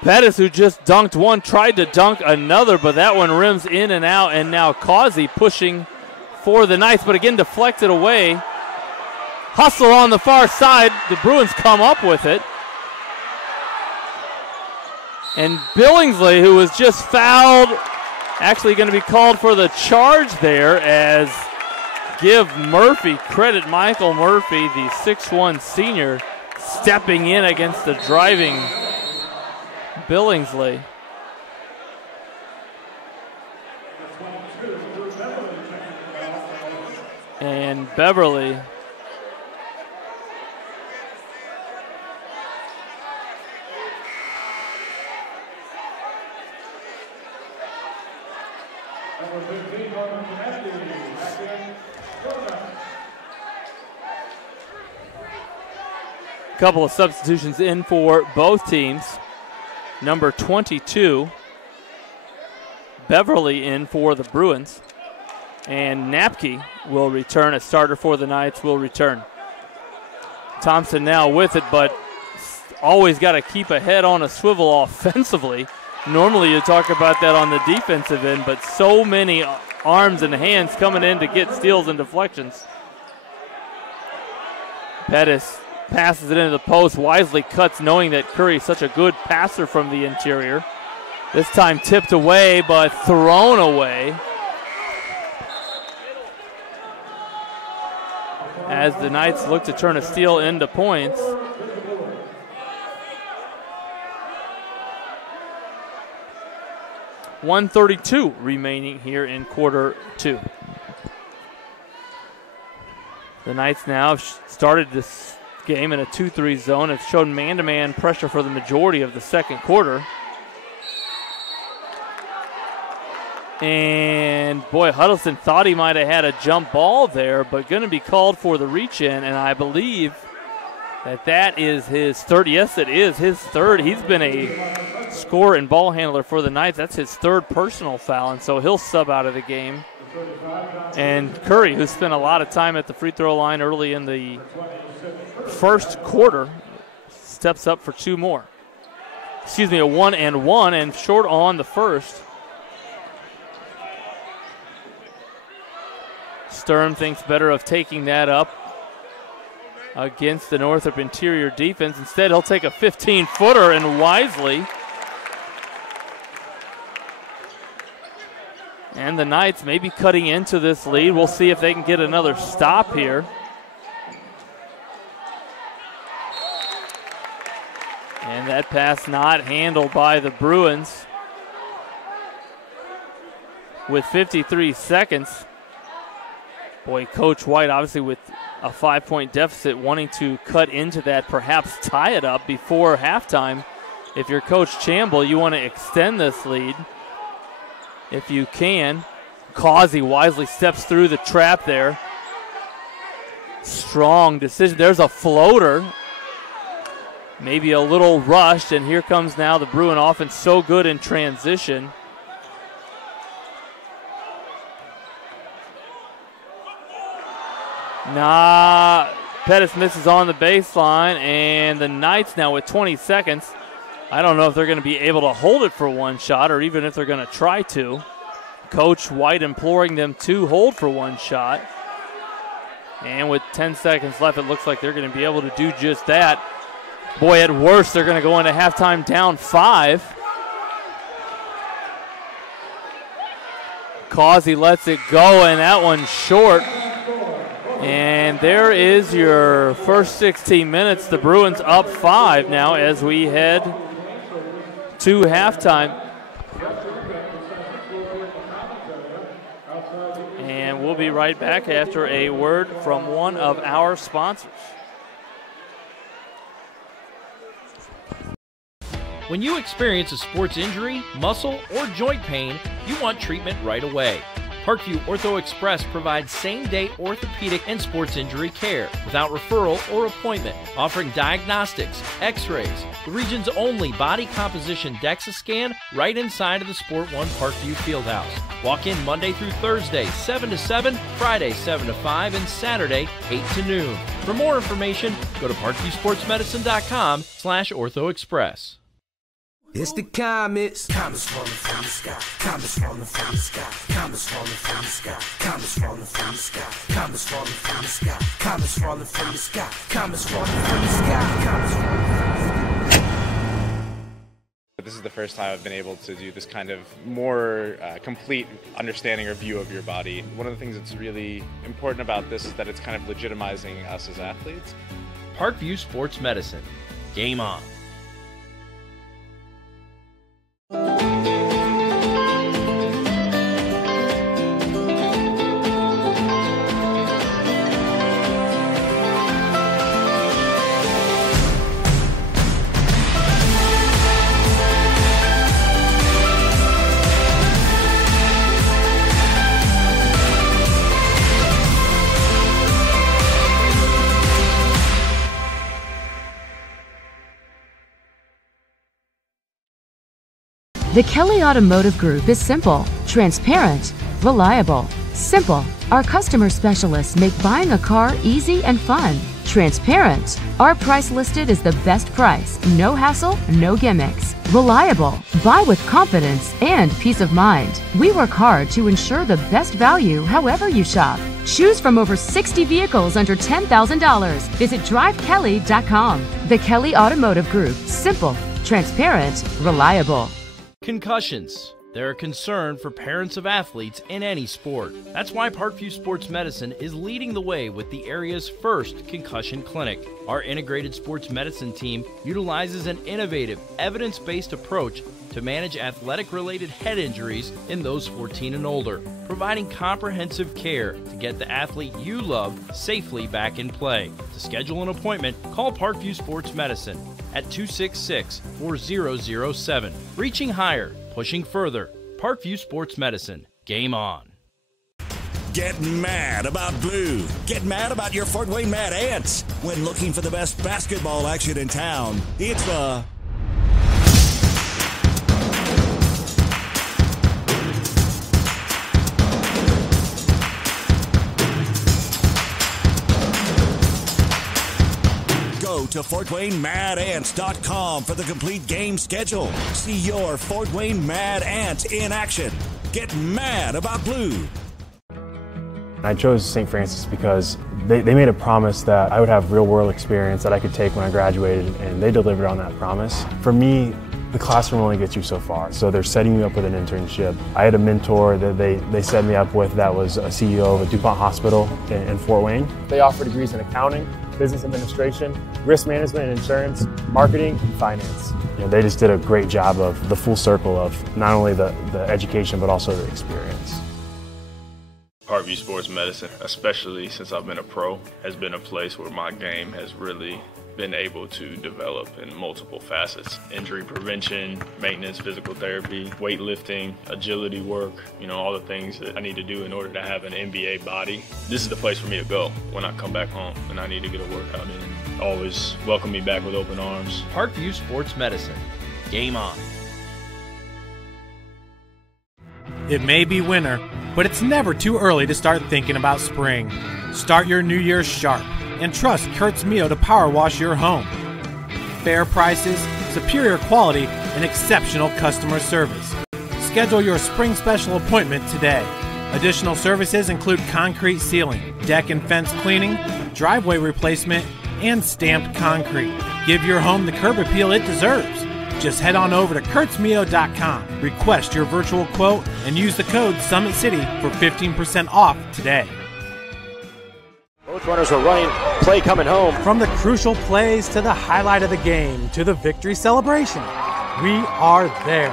Pettis, who just dunked one, tried to dunk another, but that one rims in and out, and now Causey pushing for the Knights, but again deflected away. Hustle on the far side. The Bruins come up with it. And Billingsley, who was just fouled, actually going to be called for the charge there, as give Murphy credit. Michael Murphy, the 6'1 senior, stepping in against the driving Billingsley. And Beverly couple of substitutions in for both teams. Number 22, Beverly, in for the Bruins. And Napke will return. A starter for the Knights will return. Thompson now with it, but always got to keep a head on a swivel offensively. Normally you talk about that on the defensive end, but so many arms and hands coming in to get steals and deflections. Pettis passes it into the post, wisely cuts, knowing that Curry is such a good passer from the interior. This time tipped away, but thrown away. As the Knights look to turn a steal into points. .132 remaining here in quarter 2. The Knights now have started this game in a 2-3 zone. Have shown man-to-man pressure for the majority of the second quarter. And boy, Huddleston thought he might have had a jump ball there, but going to be called for the reach-in, and I believe that is his third. Yes, it is his third. He's been a scorer and ball handler for the Knights. That's his third personal foul, and so he'll sub out of the game. And Curry, who spent a lot of time at the free throw line early in the first quarter, steps up for 2 more. Excuse me, a 1-and-1, and short on the first. Sturm thinks better of taking that up against the Northrop interior defense. Instead, he'll take a 15-footer, and wisely. And the Knights may be cutting into this lead. We'll see if they can get another stop here. And that pass not handled by the Bruins. With 53 seconds. Boy, Coach White, obviously with a 5-point deficit, wanting to cut into that, perhaps tie it up before halftime. If you're Coach Chamble, you want to extend this lead if you can. Causey wisely steps through the trap there. Strong decision. There's a floater. Maybe a little rushed, and here comes now the Bruin offense, so good in transition. Pettis misses on the baseline, and the Knights now with 20 seconds. I don't know if they're going to be able to hold it for one shot or even if they're going to try to. Coach White imploring them to hold for one shot. And with 10 seconds left, it looks like they're going to be able to do just that. Boy, at worst, they're going to go into halftime down 5. Causey lets it go, and that one's short. And there is your first 16 minutes. The Bruins up 5 now as we head to halftime. And we'll be right back after a word from one of our sponsors. When you experience a sports injury, muscle, or joint pain, you want treatment right away. Parkview Ortho Express provides same-day orthopedic and sports injury care without referral or appointment, offering diagnostics, x-rays, the region's only body composition DEXA scan right inside of the Sport One Parkview Fieldhouse. Walk in Monday through Thursday, 7 to 7, Friday, 7 to 5, and Saturday, 8 to noon. For more information, go to parkviewsportsmedicine.com/orthoexpress. It's the comets. Comets falling from the sky. Comets falling from the sky. Comets falling from the sky. Comets falling from the sky. Comets falling from the sky. Comets falling from the sky. Comets falling from the sky. Comets falling from the sky. This is the first time I've been able to do this kind of more complete understanding or view of your body. One of the things that's really important about this is that it's kind of legitimizing us as athletes. Parkview Sports Medicine. Game on. The Kelly Automotive Group is simple, transparent, reliable. Simple. Our customer specialists make buying a car easy and fun. Transparent. Our price listed is the best price. No hassle, no gimmicks. Reliable. Buy with confidence and peace of mind. We work hard to ensure the best value however you shop. Choose from over 60 vehicles under $10,000. Visit drivekelly.com. The Kelly Automotive Group. Simple, transparent, reliable. Concussions. They're a concern for parents of athletes in any sport. That's why Parkview Sports Medicine is leading the way with the area's first concussion clinic. Our integrated sports medicine team utilizes an innovative, evidence-based approach to manage athletic-related head injuries in those 14 and older, providing comprehensive care to get the athlete you love safely back in play. To schedule an appointment, call Parkview Sports Medicine at 266-4007. Reaching higher, pushing further. Parkview Sports Medicine. Game on. Get mad about blue. Get mad about your Fort Wayne Mad Ants. When looking for the best basketball action in town, it's the Go to FortWayneMadAnts.com for the complete game schedule. See your Fort Wayne Mad Ant in action. Get mad about blue. I chose St. Francis because they made a promise that I would have real-world experience that I could take when I graduated, and they delivered on that promise. For me, the classroom only gets you so far, so they're setting you up with an internship. I had a mentor that they set me up with that was a CEO of a DuPont hospital in Fort Wayne. They offer degrees in accounting, business administration, risk management and insurance, marketing, and finance. They just did a great job of the full circle of not only the education but also the experience. Parkview Sports Medicine, especially since I've been a pro, has been a place where my game has really been able to develop in multiple facets. Injury prevention, maintenance, physical therapy, weightlifting, agility work, all the things that I need to do in order to have an NBA body. This is the place for me to go when I come back home and I need to get a workout in. Always welcome me back with open arms. Parkview Sports Medicine. Game on. It may be winter, but it's never too early to start thinking about spring. Start your new year sharp and trust Kurt's Mio to power wash your home. Fair prices, superior quality, and exceptional customer service. Schedule your spring special appointment today. Additional services include concrete sealing, deck and fence cleaning, driveway replacement, and stamped concrete. Give your home the curb appeal it deserves. Just head on over to kurtzmio.com, request your virtual quote, and use the code Summit City for 15% off today. Both runners are running, play coming home. From the crucial plays to the highlight of the game to the victory celebration, we are there.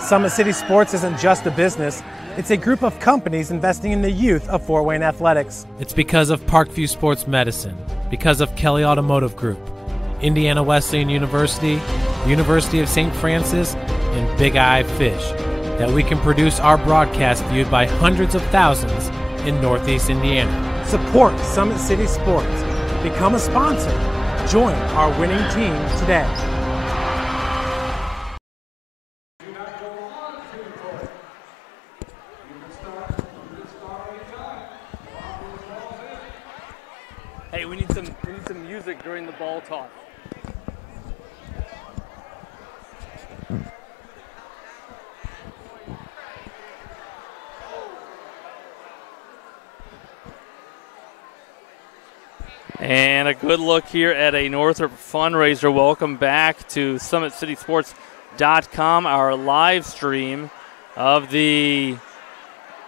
Summit City Sports isn't just a business, it's a group of companies investing in the youth of Fort Wayne athletics. It's because of Parkview Sports Medicine, because of Kelly Automotive Group, Indiana Wesleyan University, University of St. Francis, and Big Eye Fish, that we can produce our broadcast viewed by hundreds of thousands in Northeast Indiana. Support Summit City Sports. Become a sponsor. Join our winning team today. Hey, we need some music during the ball toss. And a good look here at a Northrop fundraiser. Welcome back to SummitCitySports.com, our live stream of the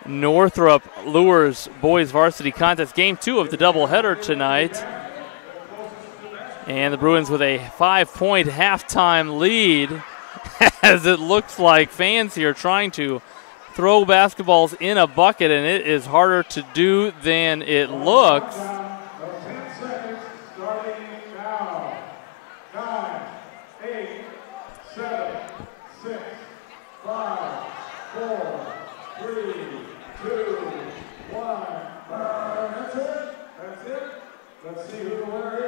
Northrop Luers Boys Varsity Contest, Game 2 of the doubleheader tonight. And the Bruins with a 5-point halftime lead as it looks like fans here trying to throw basketballs in a bucket, and it is harder to do than it looks. 10 seconds starting now. 9, 8, 7, 6, 5, 4, 3, 2, 1. That's it. That's it. Let's see who the winner is.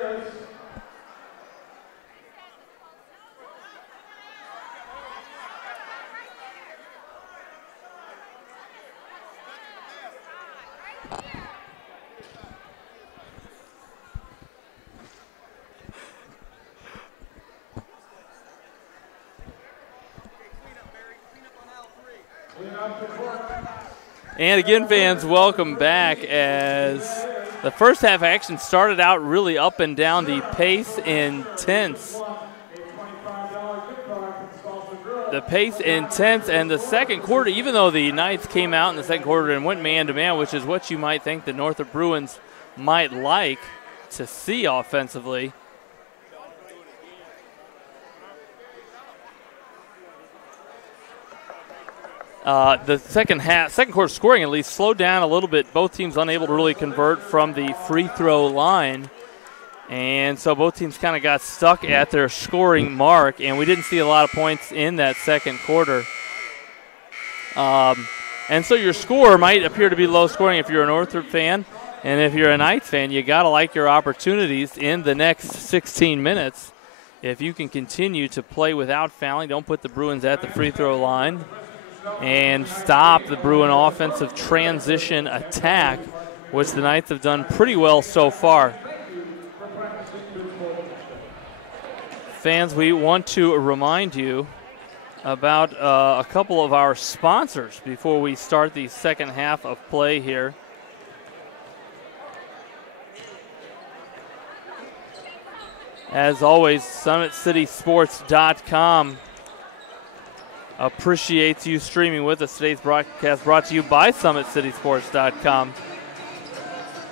And again, fans, welcome back as the first half action started out really up and down, the pace intense. The pace intense, and the second quarter, even though the Knights came out in the second quarter and went man-to-man, which is what you might think the Northrop Bruins might like to see offensively. The second quarter scoring at least slowed down a little bit. Both teams unable to really convert from the free throw line. And so both teams kind of got stuck at their scoring mark, and we didn't see a lot of points in that second quarter. And so your score might appear to be low scoring if you're a Northrop fan, and if you're a Knights fan, you got to like your opportunities in the next 16 minutes. If you can continue to play without fouling, don't put the Bruins at the free throw line, and stop the Bruin offensive transition attack, which the Knights have done pretty well so far. Fans, we want to remind you about a couple of our sponsors before we start the second half of play here. As always, SummitCitySports.com appreciates you streaming with us. Today's broadcast brought to you by SummitCitySports.com.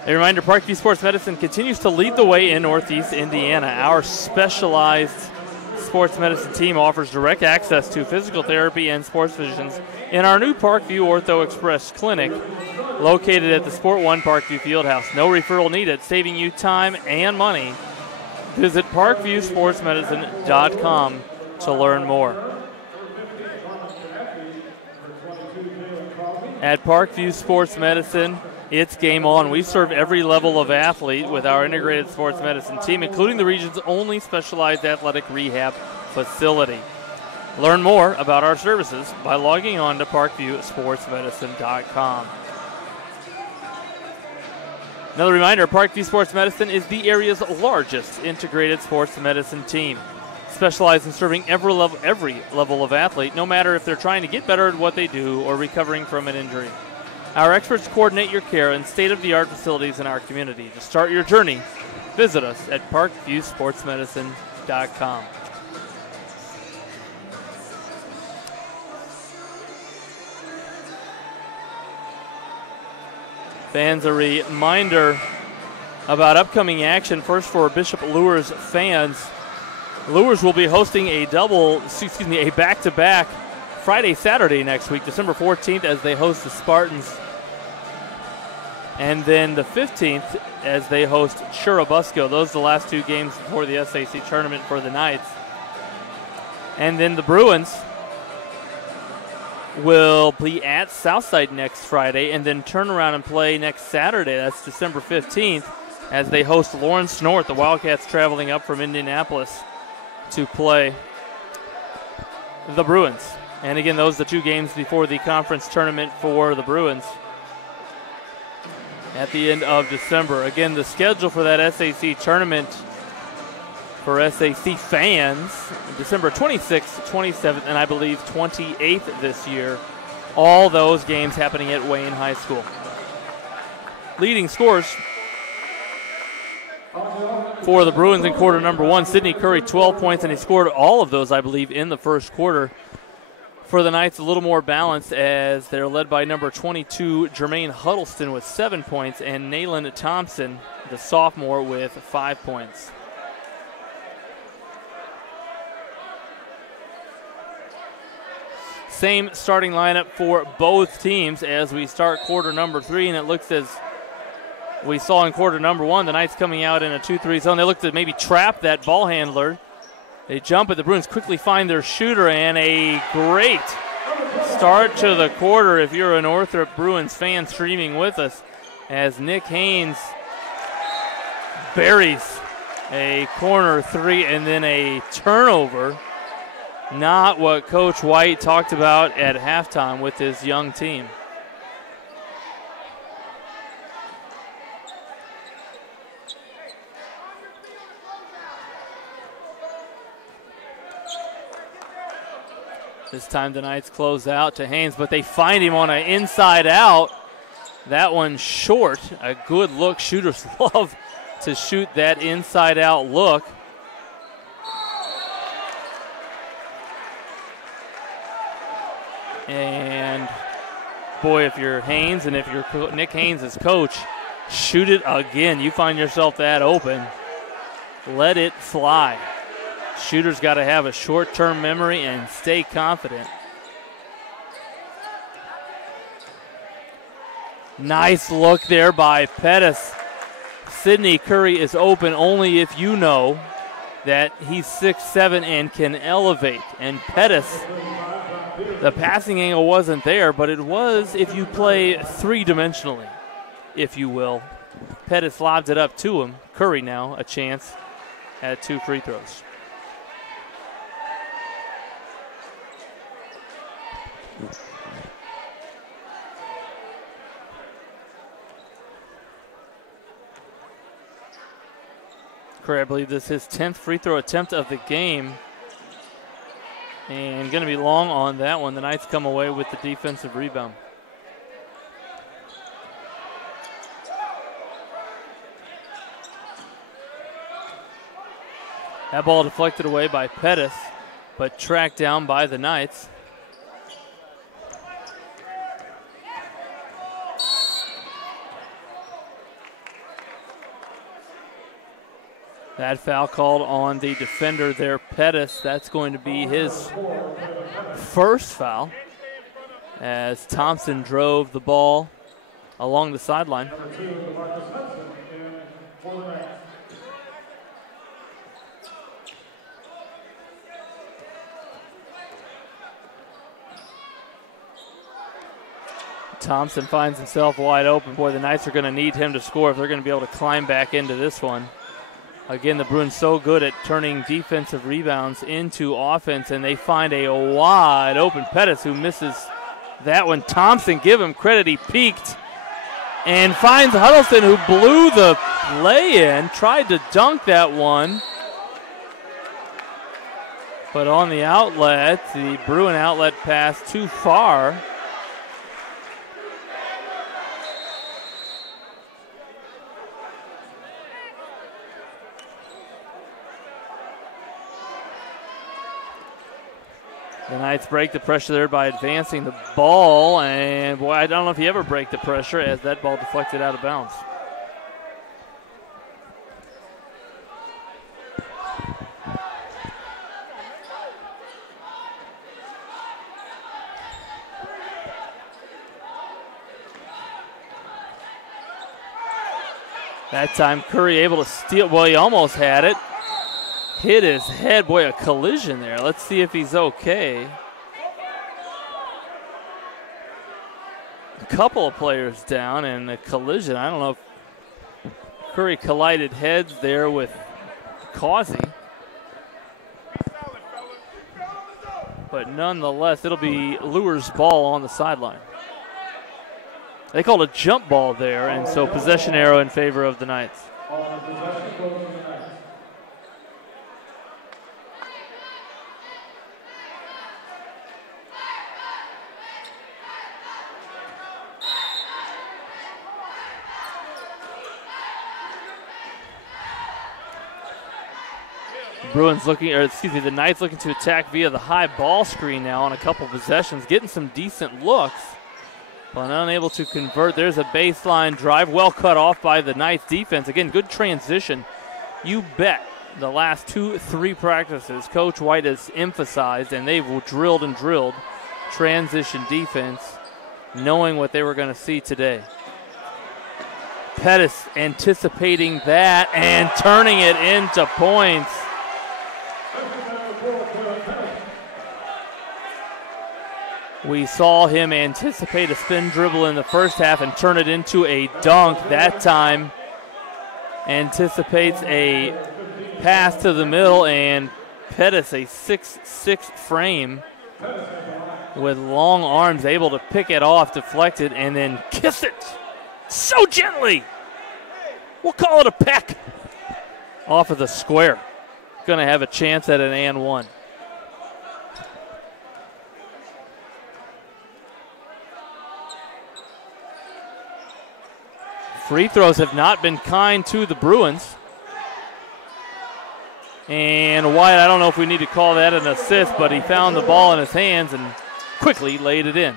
A reminder, Parkview Sports Medicine continues to lead the way in Northeast Indiana. Our specialized sports medicine team offers direct access to physical therapy and sports physicians in our new Parkview Ortho Express Clinic, located at the Sport One Parkview Fieldhouse. No referral needed, saving you time and money. Visit ParkviewSportsMedicine.com to learn more. At Parkview Sports Medicine, it's game on. We serve every level of athlete with our integrated sports medicine team, including the region's only specialized athletic rehab facility. Learn more about our services by logging on to ParkviewSportsMedicine.com. Another reminder, Parkview Sports Medicine is the area's largest integrated sports medicine team, specialized in serving every level of athlete, no matter if they're trying to get better at what they do or recovering from an injury. Our experts coordinate your care in state-of-the-art facilities in our community. To start your journey, visit us at ParkviewSportsMedicine.com. Fans, a reminder about upcoming action. First, for Bishop Luers fans, Luers will be hosting a back-to-back Friday, Saturday next week, December 14th, as they host the Spartans, and then the 15th as they host Churubusco. Those are the last two games before the SAC tournament for the Knights. And then the Bruins will be at Southside next Friday and then turn around and play next Saturday. That's December 15th as they host Lawrence North. The Wildcats traveling up from Indianapolis to play the Bruins. And again, those are the two games before the conference tournament for the Bruins at the end of December. Again, the schedule for that SAC tournament for SAC fans, December 26th, 27th, and I believe 28th this year. All those games happening at Wayne High School. Leading scores for the Bruins in quarter number one, Sidney Curry, 12 points, and he scored all of those, I believe, in the first quarter. For the Knights, a little more balanced as they're led by number 22, Jermaine Huddleston, with 7 points, and Nayland Thompson, the sophomore, with 5 points. Same starting lineup for both teams as we start quarter number three, and it looks as we saw in quarter number one, the Knights coming out in a 2-3 zone. They look to maybe trap that ball handler. They jump, but the Bruins quickly find their shooter, and a great start to the quarter if you're a Northrop Bruins fan streaming with us, as Nick Haynes buries a corner three and then a turnover. Not what Coach White talked about at halftime with his young team. This time the Knights close out to Haynes, but they find him on an inside out. That one short. A good look. Shooters love to shoot that inside out look. And boy, if you're Haynes and if you're Nick Haynes' coach, shoot it again. You find yourself that open, let it fly. Shooter's got to have a short-term memory and stay confident. Nice look there by Pettis. Sidney Curry is open only if you know that he's 6'7" and can elevate. And Pettis, the passing angle wasn't there, but it was if you play three-dimensionally, if you will. Pettis lobs it up to him. Curry now a chance at 2 free throws. Curry, I believe this is his 10th free throw attempt of the game. And going to be long on that one. The Knights come away with the defensive rebound. That ball deflected away by Pettis, but tracked down by the Knights. That foul called on the defender there, Pettis. That's going to be his first foul as Thompson drove the ball along the sideline. Thompson finds himself wide open. Boy, the Knights are going to need him to score if they're going to be able to climb back into this one. Again, the Bruins so good at turning defensive rebounds into offense, and they find a wide open Pettis who misses that one. Thompson, give him credit, he peeked and finds Huddleston, who blew the lay-in, tried to dunk that one. But on the outlet, the Bruin outlet pass too far. The Knights break the pressure there by advancing the ball, and boy, I don't know if you ever break the pressure as that ball deflected out of bounds. That time Curry able to steal, well, he almost had it. Hit his head. Boy, a collision there. Let's see if he's okay. A couple of players down and a collision. I don't know if Curry collided heads there with Causey. But nonetheless, it'll be Luers' ball on the sideline. They called a jump ball there, and so possession arrow in favor of the Knights. The Knights looking to attack via the high ball screen now on a couple possessions, getting some decent looks, but unable to convert. There's a baseline drive, well cut off by the Knights defense. Again, good transition. You bet the last 2-3 practices, Coach White has emphasized, and they've drilled and drilled transition defense, knowing what they were going to see today. Pettis anticipating that and turning it into points. We saw him anticipate a spin dribble in the first half and turn it into a dunk. That time anticipates a pass to the middle, and Pettis, a 6'6" frame with long arms, able to pick it off, deflect it, and then kiss it so gently. We'll call it a peck off of the square. Going to have a chance at an and one. Free throws have not been kind to the Bruins. And White, I don't know if we need to call that an assist, but he found the ball in his hands and quickly laid it in.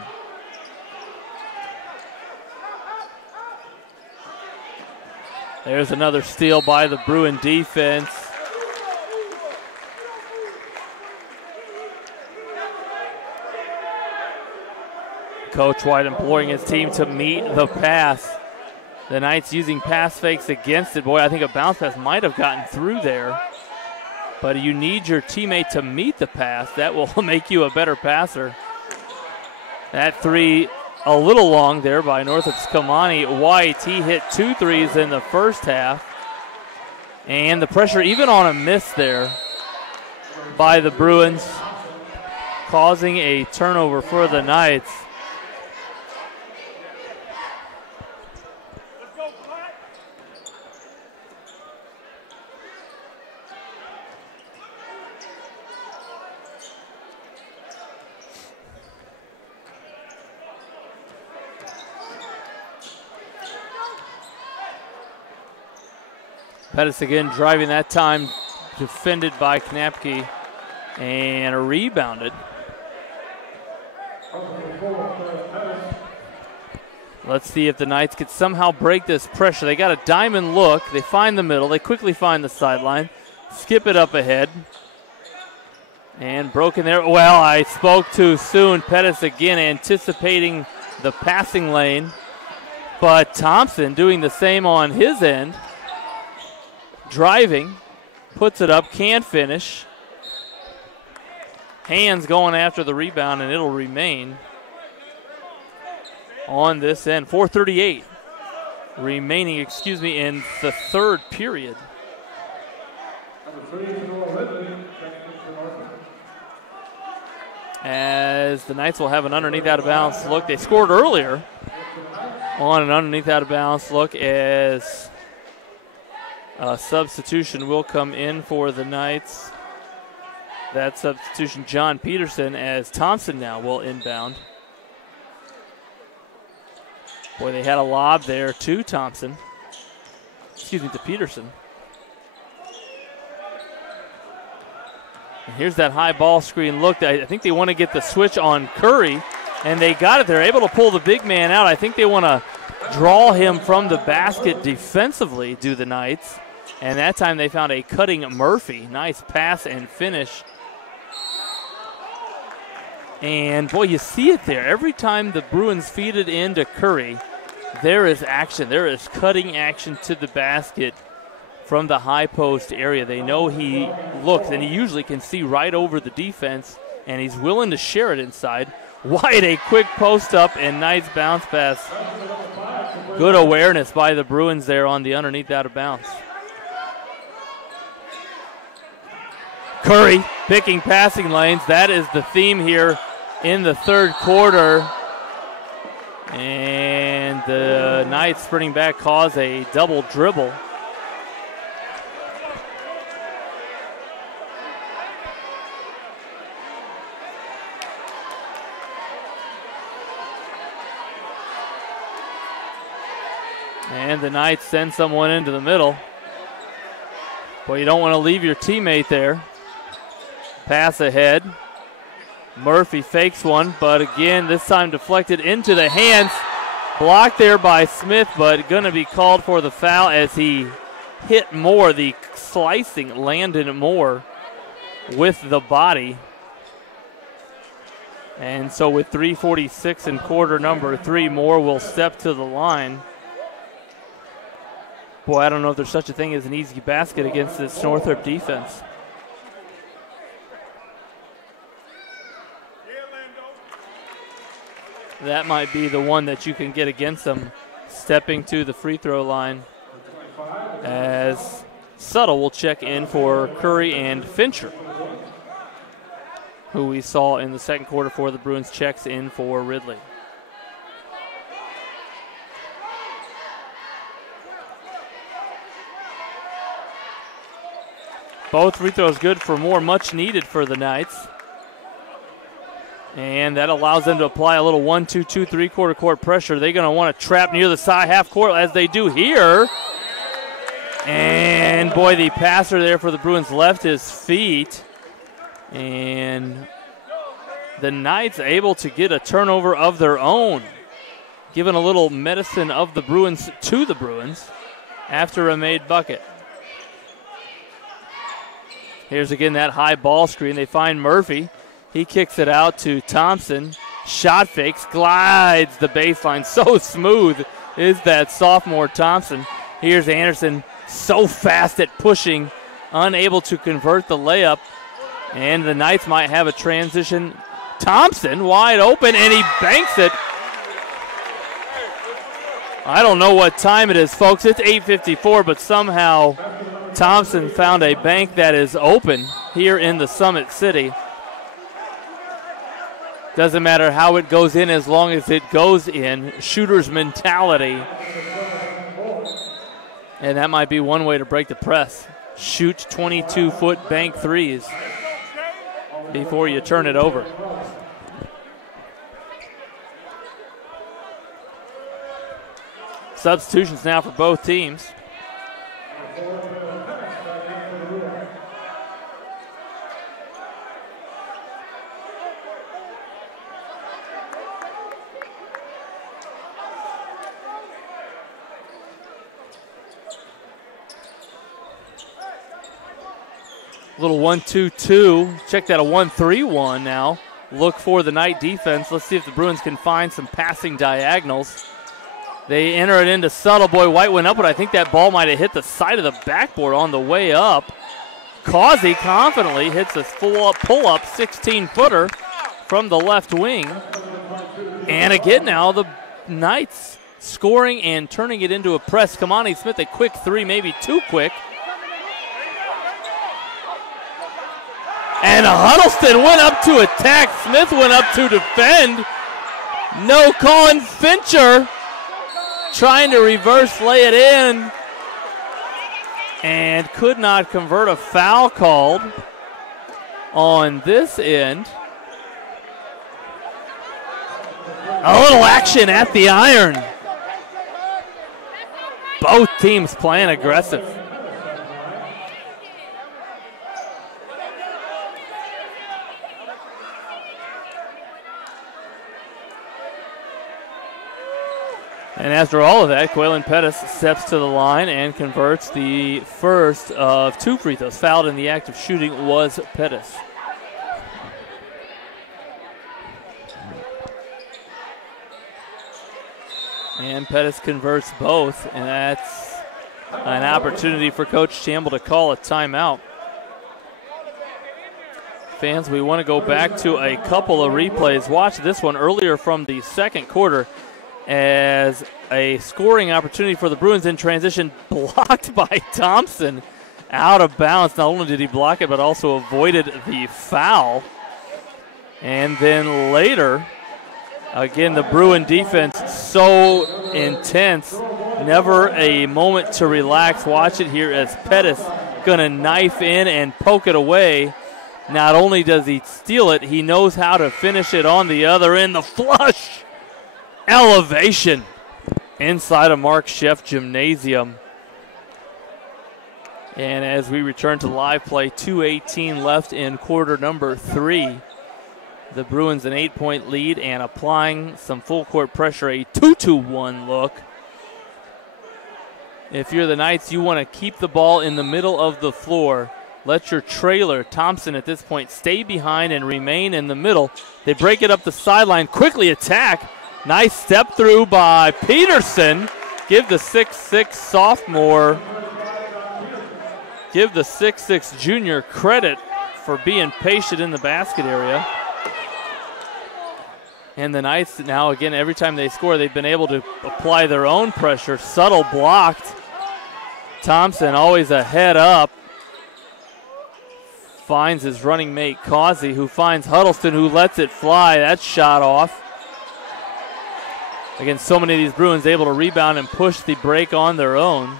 There's another steal by the Bruin defense. Coach White imploring his team to meet the pass. The Knights using pass fakes against it. Boy, I think a bounce pass might have gotten through there. But you need your teammate to meet the pass. That will make you a better passer. That three a little long there by Northrop's Kamani White. He hit 2 threes in the first half. And the pressure even on a miss there by the Bruins, causing a turnover for the Knights. Pettis again driving that time, defended by Knapke, and rebounded. Let's see if the Knights could somehow break this pressure. They got a diamond look. They find the middle. They quickly find the sideline. Skip it up ahead. And broken there. Well, I spoke too soon. Pettis again anticipating the passing lane. But Thompson doing the same on his end. Driving, puts it up, can't finish. Hands going after the rebound, and it'll remain. on this end. 4:38 remaining, in the third period. As the Knights will have an underneath out of bounds look. They scored earlier on an underneath out of bounds look as a substitution will come in for the Knights. That substitution, John Peterson, as Thompson now will inbound. Boy, they had a lob there to Thompson. To Peterson. And here's that high ball screen look. I think they want to get the switch on Curry, and they got it. They're able to pull the big man out. I think they want to draw him from the basket defensively, do the Knights. And that time they found a cutting Murphy. Nice pass and finish. And, boy, you see it there. Every time the Bruins feed it into Curry, there is action. There is cutting action to the basket from the high post area. They know he looks, and he usually can see right over the defense, and he's willing to share it inside. White, a quick post up, and nice bounce pass. Good awareness by the Bruins there on the underneath out of bounds. Curry picking passing lanes. That is the theme here in the third quarter. And the Knights sprinting back cause a double dribble. And the Knights send someone into the middle. Well, you don't want to leave your teammate there. Pass ahead. Murphy fakes one, but again, this time deflected into the hands. Blocked there by Smith, but going to be called for the foul as he hit Moore. The slicing landed Moore with the body. And so with 3:46 in quarter number 3, Moore will step to the line. Boy, I don't know if there's such a thing as an easy basket against this Northrop defense. That might be the one that you can get against them, stepping to the free throw line, as Suttle will check in for Curry, and Fincher, who we saw in the second quarter for the Bruins, checks in for Ridley. Both free throws good for Moore, much needed for the Knights. And that allows them to apply a little 1-2-2 three-quarter court pressure. They're going to want to trap near the side half court as they do here. And, boy, the passer there for the Bruins left his feet. And the Knights able to get a turnover of their own, giving a little medicine of the Bruins to the Bruins after a made bucket. Here's again that high ball screen. They find Murphy. He kicks it out to Thompson. Shot fakes, glides the baseline. So smooth is that sophomore Thompson. Here's Anderson, so fast at pushing, unable to convert the layup. And the Knights might have a transition. Thompson wide open, and he banks it. I don't know what time it is, folks. It's 8:54, but somehow Thompson found a bank that is open here in the Summit City. Doesn't matter how it goes in as long as it goes in. Shooter's mentality. And that might be one way to break the press. Shoot 22-foot bank threes before you turn it over. Substitutions now for both teams. Little 1-2-2. Check that, a 1-3-1 now. Look for the Knight defense. Let's see if the Bruins can find some passing diagonals. They enter it into Suttle. Boy, White went up, but I think that ball might have hit the side of the backboard on the way up. Causey confidently hits a pull-up 16-footer from the left wing. And again now, the Knights scoring and turning it into a press. Kamani Smith, a quick three, maybe too quick. And Huddleston went up to attack. Smith went up to defend. No call, and Fincher trying to reverse lay it in and could not convert. A foul called on this end. A little action at the iron. Both teams playing aggressive. And after all of that, Quaylen Pettis steps to the line and converts the first of two free throws. Fouled in the act of shooting was Pettis. And Pettis converts both, and that's an opportunity for Coach Campbell to call a timeout. Fans, we want to go back to a couple of replays. Watch this one earlier from the second quarter as a scoring opportunity for the Bruins in transition, blocked by Thompson out of bounds. Not only did he block it, but also avoided the foul. And then later, again, the Bruin defense so intense, never a moment to relax. Watch it here as Pettis gonna knife in and poke it away. Not only does he steal it, he knows how to finish it on the other end. The flush elevation inside of Mark Sheff Gymnasium. And as we return to live play, 2:18 left in quarter number 3. The Bruins an 8-point lead and applying some full court pressure, a 2-2-1 look. If you're the Knights, you want to keep the ball in the middle of the floor. Let your trailer, Thompson at this point, stay behind and remain in the middle. They break it up the sideline, quickly attack. Nice step through by Peterson. Give the 6'6 sophomore, give the 6'6 junior credit for being patient in the basket area. And the Knights now, again, every time they score, they've been able to apply their own pressure. Subtle blocked. Thompson always a head up. Finds his running mate, Causey, who finds Huddleston, who lets it fly. That shot off. Again, so many of these Bruins able to rebound and push the break on their own.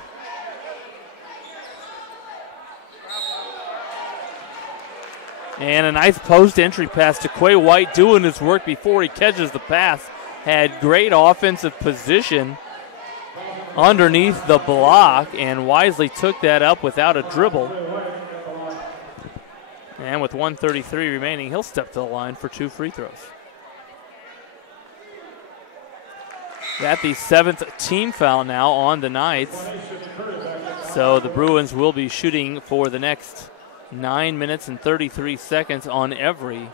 And a nice post entry pass to Quay White, doing his work before he catches the pass. Had great offensive position underneath the block and wisely took that up without a dribble. And with 1:33 remaining, he'll step to the line for 2 free throws. At the 7th team foul now on the Knights. So the Bruins will be shooting for the next 9 minutes and 33 seconds on every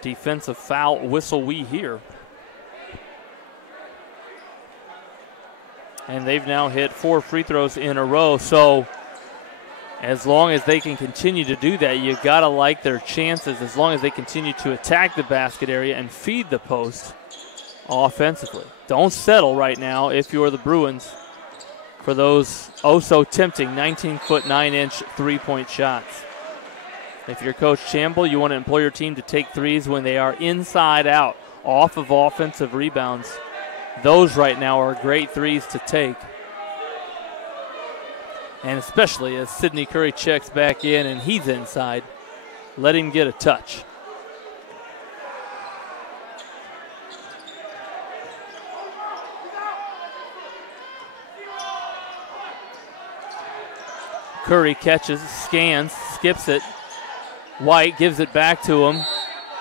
defensive foul whistle we hear. And they've now hit 4 free throws in a row. So as long as they can continue to do that, you gotta like their chances as long as they continue to attack the basket area and feed the post offensively. Don't settle right now if you're the Bruins for those oh-so-tempting 19-foot, 9-inch three-point shots. If you're Coach Campbell, you want to employ your team to take threes when they are inside out, off of offensive rebounds. Those right now are great threes to take. And especially as Sidney Curry checks back in and he's inside, let him get a touch. Curry catches, scans, skips it. White gives it back to him.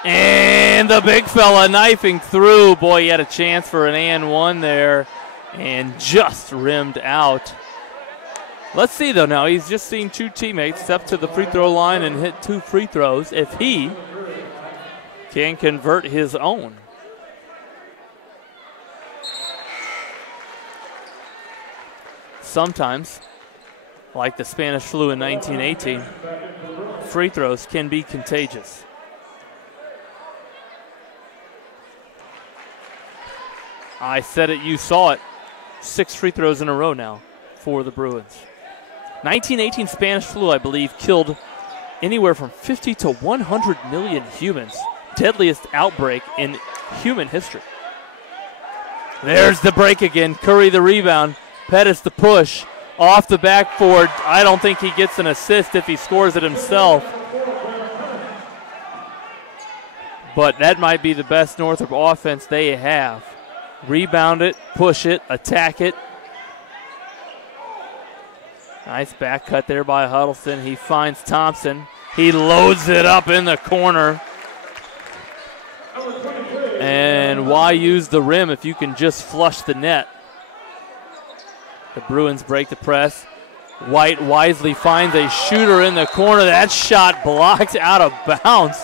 And the big fella knifing through. Boy, he had a chance for an and one there and just rimmed out. Let's see, though, now. He's just seen 2 teammates step to the free throw line and hit 2 free throws. If he can convert his own. Sometimes, like the Spanish flu in 1918, free throws can be contagious. I said it, you saw it. 6 free throws in a row now for the Bruins. 1918 Spanish flu, I believe, killed anywhere from 50 to 100 million humans. Deadliest outbreak in human history. There's the break again. Curry the rebound. Pettis the push. Off the backboard. I don't think he gets an assist if he scores it himself. But that might be the best Northrop offense they have. Rebound it, push it, attack it. Nice back cut there by Huddleston. He finds Thompson. He loads it up in the corner. And why use the rim if you can just flush the net? The Bruins break the press. White wisely finds a shooter in the corner. That shot blocked out of bounds.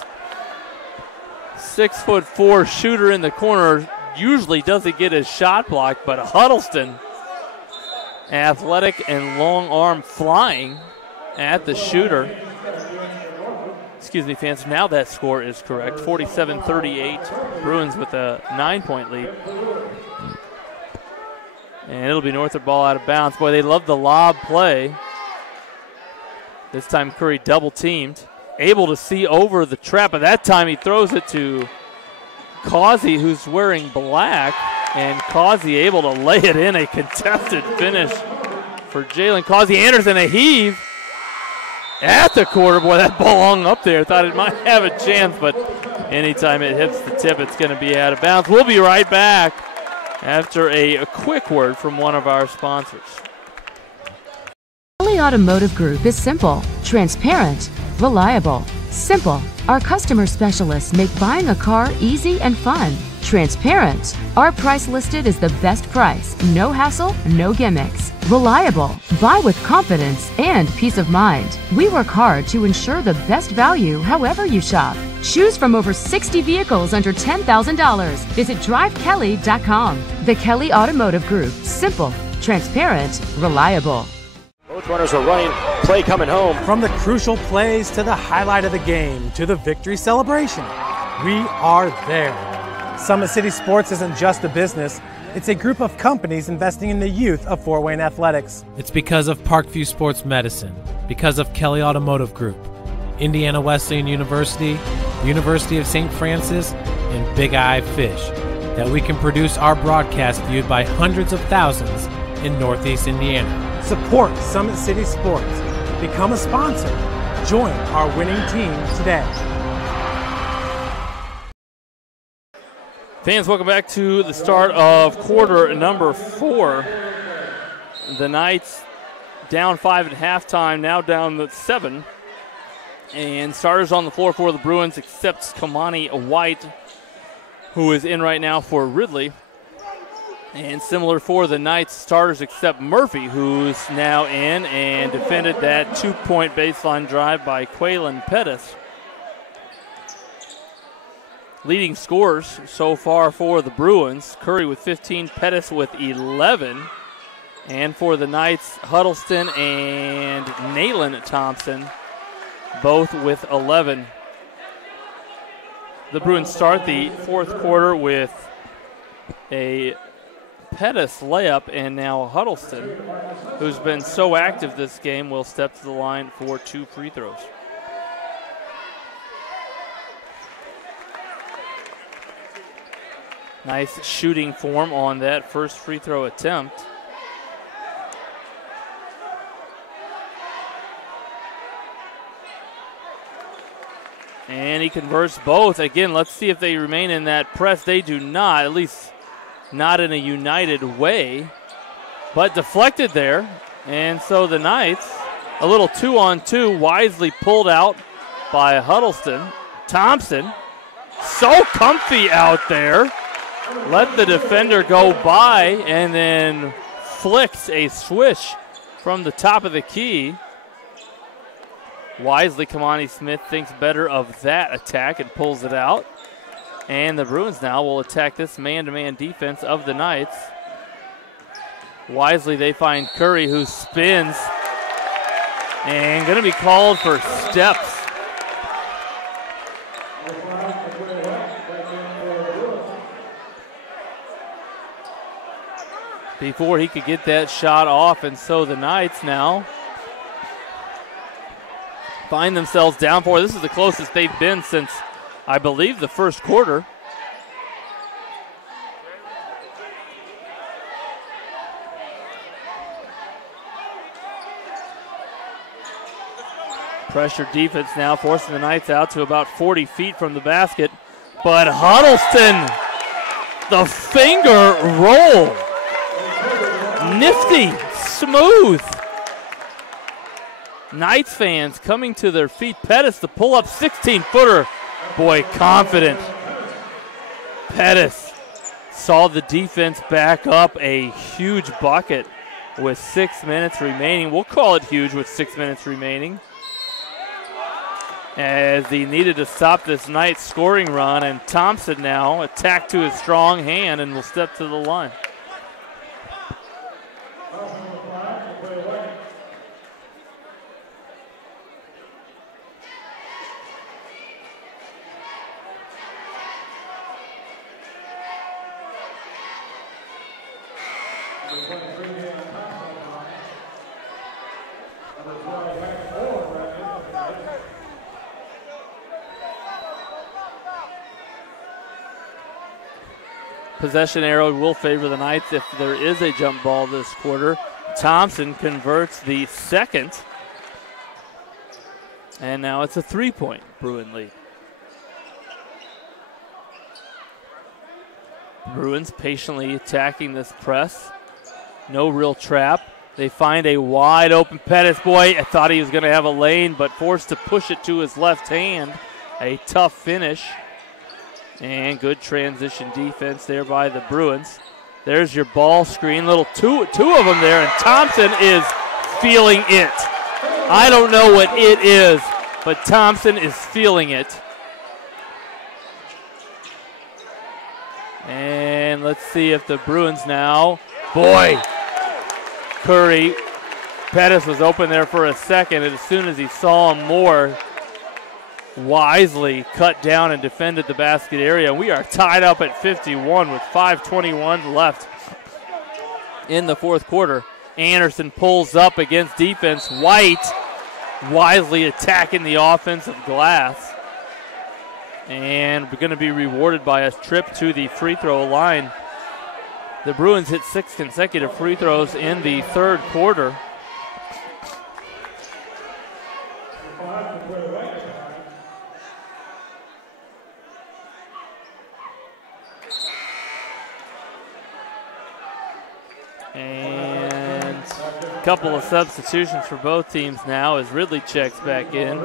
6'4" shooter in the corner usually doesn't get his shot blocked, but Huddleston, athletic and long arm flying at the shooter. Excuse me, fans. Now that score is correct. 47-38. Bruins with a 9-point lead. And it'll be Northrop ball out of bounds. Boy, they love the lob play. This time Curry double teamed. Able to see over the trap, but that time he throws it to Causey, who's wearing black. And Causey able to lay it in. A contested finish for Jalen Causey. Anderson, a heave at the quarter. Boy, that ball hung up there. Thought it might have a chance, but anytime it hits the tip, it's going to be out of bounds. We'll be right back after a quick word from one of our sponsors. Kelly Automotive Group is simple, transparent, reliable. Simple. Our customer specialists make buying a car easy and fun. Transparent. Our price listed is the best price. No hassle, no gimmicks. Reliable. Buy with confidence and peace of mind. We work hard to ensure the best value however you shop. Choose from over 60 vehicles under $10,000. Visit drivekelly.com. The Kelly Automotive Group. Simple, transparent, reliable. Both runners are running. Play coming home. From the crucial plays to the highlight of the game to the victory celebration, we are there. Summit City Sports isn't just a business. It's a group of companies investing in the youth of Fort Wayne athletics. It's because of Parkview Sports Medicine, because of Kelly Automotive Group, Indiana Wesleyan University, University of St. Francis, and Big Eye Fish, that we can produce our broadcast viewed by hundreds of thousands in Northeast Indiana. Support Summit City Sports. Become a sponsor. Join our winning team today. Fans, welcome back to the start of quarter number 4. The Knights down 5 at halftime, now down 7. And starters on the floor for the Bruins except Kamani White, who is in right now for Ridley. And similar for the Knights, starters except Murphy, who's now in and defended that 2-point baseline drive by Quaylen Pettis. Leading scorers so far for the Bruins, Curry with 15, Pettis with 11. And for the Knights, Huddleston and Nayland Thompson, both with 11. The Bruins start the fourth quarter with a Pettis layup, and now Huddleston, who's been so active this game, will step to the line for 2 free throws. Nice shooting form on that first free throw attempt. And he converts both. Again, let's see if they remain in that press. They do not, at least not in a united way, but deflected there. And so the Knights, a little 2-on-2, wisely pulled out by Huddleston. Thompson, so comfy out there. Let the defender go by and then flicks a swish from the top of the key. Wisely, Kamani Smith thinks better of that attack and pulls it out. And the Bruins now will attack this man-to-man defense of the Knights. Wisely, they find Curry, who spins and going to be called for steps. before he could get that shot off, and so the Knights now find themselves down 4. This is the closest they've been since, I believe, the first quarter. Pressure defense now forcing the Knights out to about 40 feet from the basket. But Huddleston, the finger roll. Nifty, smooth. Knights fans coming to their feet. Pettis, the pull-up 16-footer. Boy, confident. Pettis saw the defense back up a huge bucket with 6 minutes remaining. We'll call it huge with 6 minutes remaining, as he needed to stop this Knights scoring run, and Thompson now attacked to his strong hand and will step to the line. Possession arrow will favor the Knights if there is a jump ball this quarter. Thompson converts the second. And now it's a 3-point Bruin lead. Bruins patiently attacking this press. No real trap. They find a wide open Pettis. Boy, I thought he was going to have a lane, but forced to push it to his left hand. A tough finish. And good transition defense there by the Bruins. There's your ball screen. Little two of them there, and Thompson is feeling it. I don't know what it is, but Thompson is feeling it. And let's see if the Bruins now. Boy, Curry. Pettis was open there for a second, and as soon as he saw him more, wisely cut down and defended the basket area. We are tied up at 51 with 5:21 left in the fourth quarter. Anderson pulls up against defense. White wisely attacking the offensive glass. And we're going to be rewarded by a trip to the free throw line. The Bruins hit 6 consecutive free throws in the third quarter. And a couple of substitutions for both teams now as Ridley checks back in.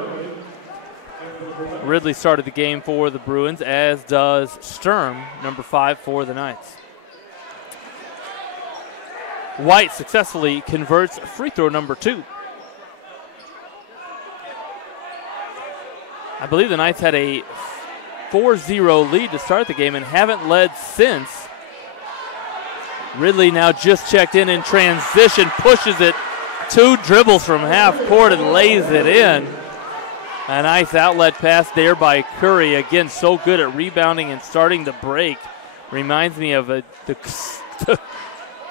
Ridley started the game for the Bruins, as does Sturm, number 5 for the Knights. White successfully converts free throw number 2. I believe the Knights had a 4-0 lead to start the game and haven't led since. Ridley now just checked in transition, pushes it, 2 dribbles from half court and lays it in. A nice outlet pass there by Curry. Again, so good at rebounding and starting the break. Reminds me of the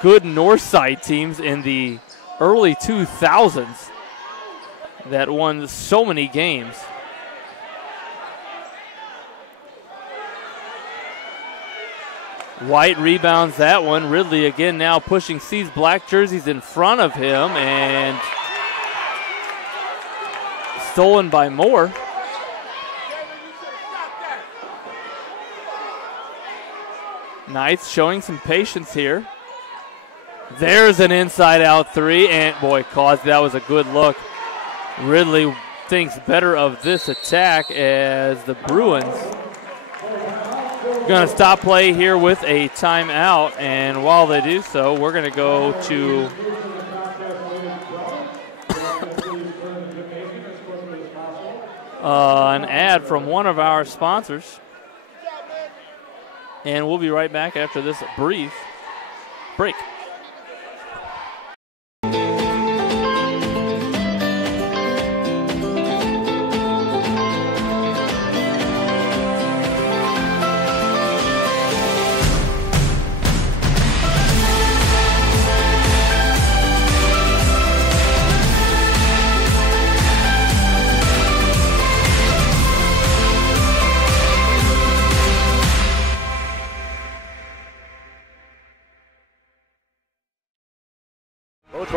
good Northside teams in the early 2000s that won so many games. White rebounds that one. Ridley again now pushing, sees black jerseys in front of him, and stolen by Moore. Knights showing some patience here. There's an inside-out 3, and boy, that was a good look. Ridley thinks better of this attack as the Bruins going to stop play here with a timeout, and while they do so, we're going to go to an ad from one of our sponsors, and we'll be right back after this brief break.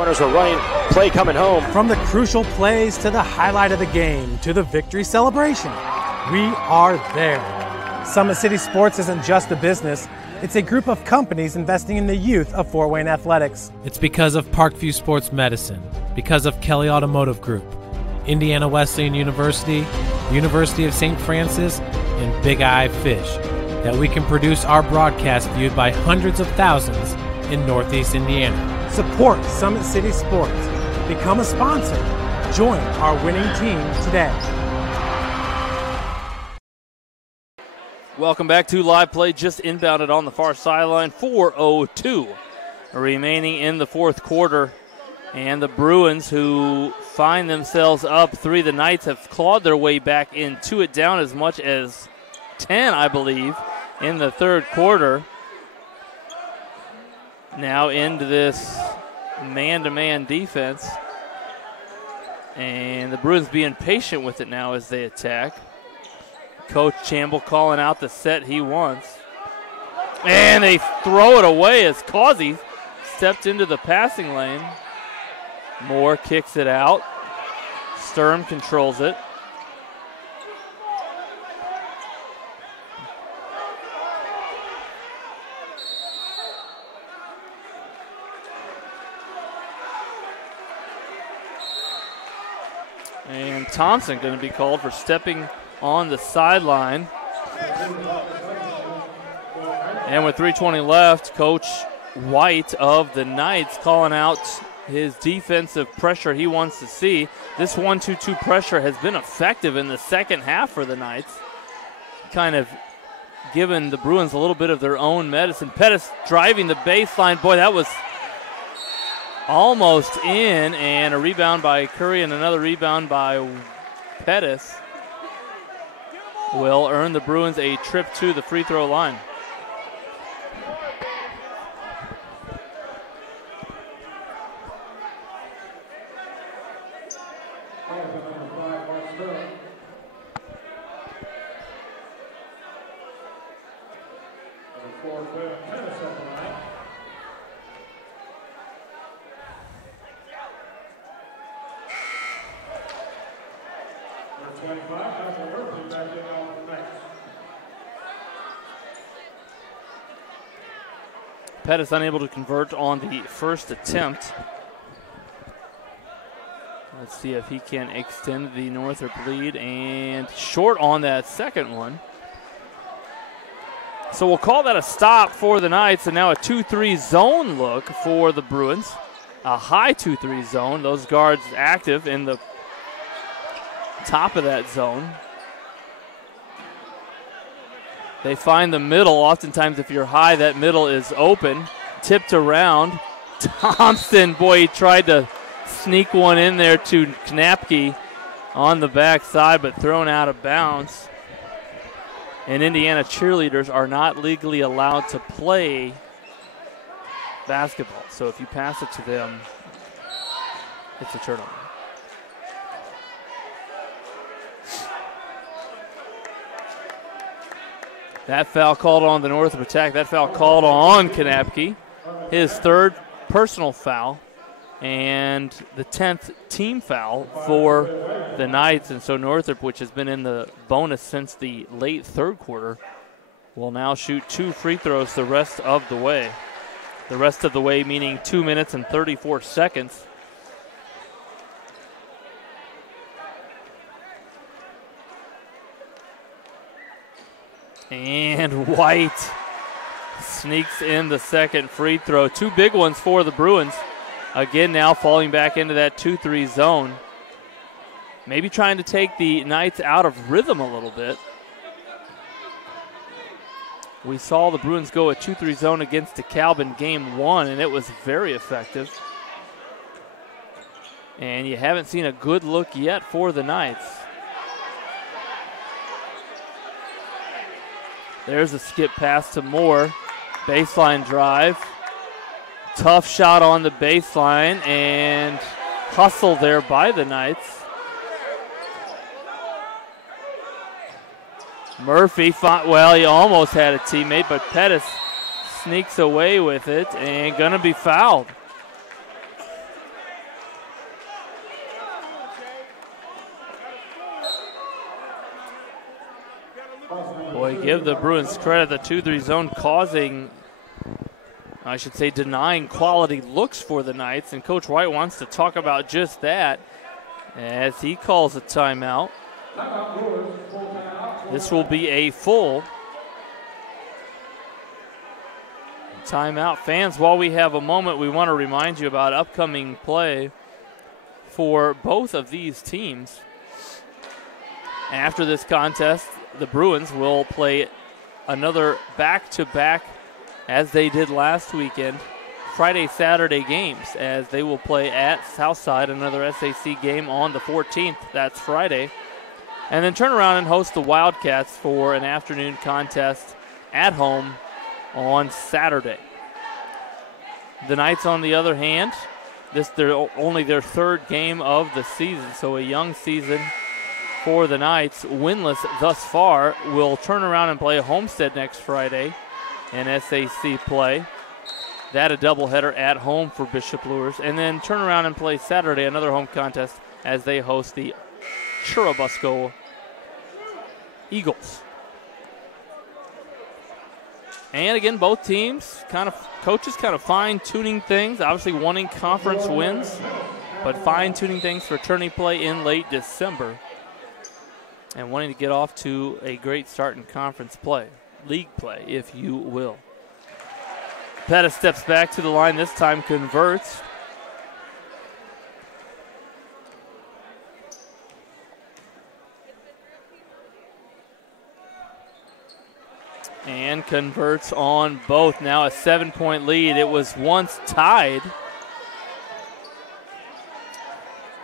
runners are running. Play coming home. From the crucial plays to the highlight of the game to the victory celebration, we are there. Summit City Sports isn't just a business. It's a group of companies investing in the youth of Fort Wayne athletics. It's because of Parkview Sports Medicine, because of Kelly Automotive Group, Indiana Wesleyan University, University of St. Francis, and Big Eye Fish, that we can produce our broadcast viewed by hundreds of thousands in Northeast Indiana. Support Summit City Sports. Become a sponsor. Join our winning team today. Welcome back to live play, just inbounded on the far sideline. 4:02 remaining in the fourth quarter. And the Bruins, who find themselves up 3, the Knights have clawed their way back into it, down as much as 10, I believe, in the third quarter. Now into this man-to-man defense. And the Bruins being patient with it now as they attack. Coach Chamble calling out the set he wants. And they throw it away as Causey stepped into the passing lane. Moore kicks it out. Sturm controls it. And Thompson going to be called for stepping on the sideline. And with 3:20 left, Coach White of the Knights calling out his defensive pressure he wants to see. This 1-2-2 pressure has been effective in the second half for the Knights. Kind of given the Bruins a little bit of their own medicine. Pettis driving the baseline. Boy, that was almost in, and a rebound by Curry and another rebound by Pettis will earn the Bruins a trip to the free throw line. Pettis unable to convert on the first attempt. Let's see if he can extend the Northrop lead, and short on that second one. So we'll call that a stop for the Knights, and now a 2-3 zone look for the Bruins. A high 2-3 zone. Those guards active in the top of that zone. They find the middle. Oftentimes, if you're high, that middle is open. Tipped around. Thompson, boy, he tried to sneak one in there to Knapke on the backside, but thrown out of bounds. And Indiana cheerleaders are not legally allowed to play basketball. So if you pass it to them, it's a turnover. That foul called on the Northrop attack. That foul called on Knapke. His third personal foul and the 10th team foul for the Knights. And so Northrop, which has been in the bonus since the late third quarter, will now shoot 2 free throws the rest of the way. The rest of the way meaning 2 minutes and 34 seconds. And White sneaks in the second free throw. 2 big ones for the Bruins. Again, now falling back into that 2-3 zone. Maybe trying to take the Knights out of rhythm a little bit. We saw the Bruins go a 2-3 zone against DeKalb in game 1, and it was very effective. And you haven't seen a good look yet for the Knights. There's a skip pass to Moore. Baseline drive. Tough shot on the baseline, and hustle there by the Knights. Murphy, well, he almost had a teammate, but Pettis sneaks away with it and gonna be fouled. Boy, give the Bruins credit. The 2-3 zone causing, I should say, denying quality looks for the Knights, and Coach White wants to talk about just that as he calls a timeout. This will be a full timeout. Fans, while we have a moment, we want to remind you about upcoming play for both of these teams. After this contest, the Bruins will play another back-to-back, as they did last weekend, Friday-Saturday games, as they will play at Southside, another SAC game on the 14th. That's Friday. And then turn around and host the Wildcats for an afternoon contest at home on Saturday. The Knights, on the other hand, they're only their third game of the season, so a young season for the Knights. Winless thus far, will turn around and play Homestead next Friday in SAC play. That a doubleheader at home for Bishop Luers, and then turn around and play Saturday, another home contest, as they host the Churubusco Eagles. And again, both teams, coaches kind of fine-tuning things, obviously wanting conference wins, but fine-tuning things for tourney play in late December, and wanting to get off to a great start in conference play, league play, if you will. Pettis steps back to the line, this time converts. And converts on both. Now a 7-point lead. It was once tied.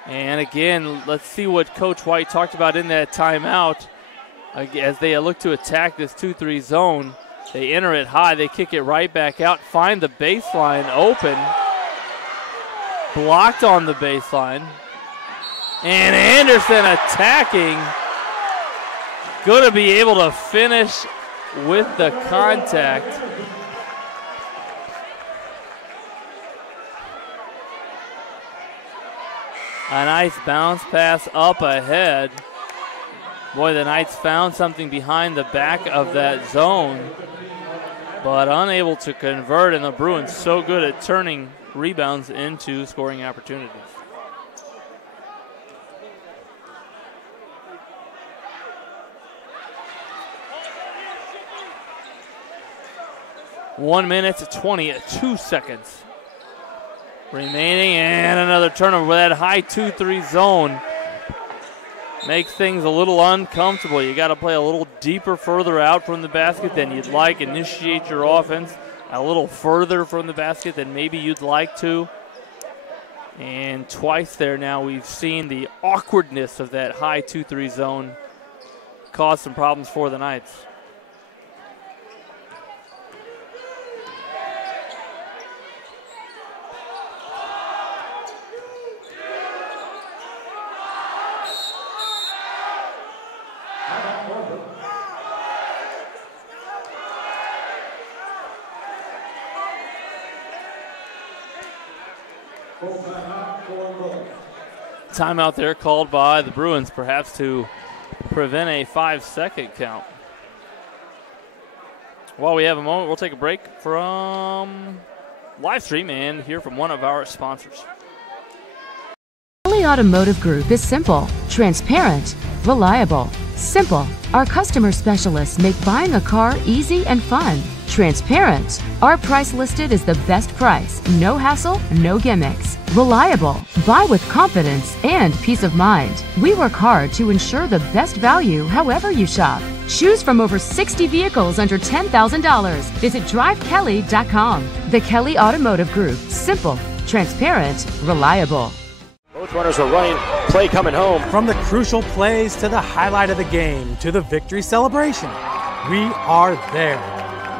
And again, let's see what Coach White talked about in that timeout. As they look to attack this 2-3 zone, they enter it high. They kick it right back out, find the baseline open. Blocked on the baseline. And Anderson attacking. Going to be able to finish with the contact. A nice bounce pass up ahead. Boy, the Knights found something behind the back of that zone, but unable to convert, and the Bruins so good at turning rebounds into scoring opportunities. One minute to 22 seconds remaining, and another turnover with that high 2-3 zone. Makes things a little uncomfortable. You got to play a little deeper, further out from the basket than you'd like. Initiate your offense a little further from the basket than maybe you'd like to. And twice there now we've seen the awkwardness of that high 2-3 zone cause some problems for the Knights. Timeout there called by the Bruins, perhaps to prevent a 5-second count. While we have a moment, we'll take a break from live stream and hear from one of our sponsors. Kelly Automotive Group is simple, transparent, reliable. Simple. Our customer specialists make buying a car easy and fun. Transparent. Our price listed is the best price. No hassle, no gimmicks. Reliable. Buy with confidence and peace of mind. We work hard to ensure the best value however you shop. Choose from over 60 vehicles under $10,000. Visit drivekelly.com. The Kelly Automotive Group. Simple, transparent, reliable. Both runners are running. Play coming home. From the crucial plays to the highlight of the game to the victory celebration, we are there.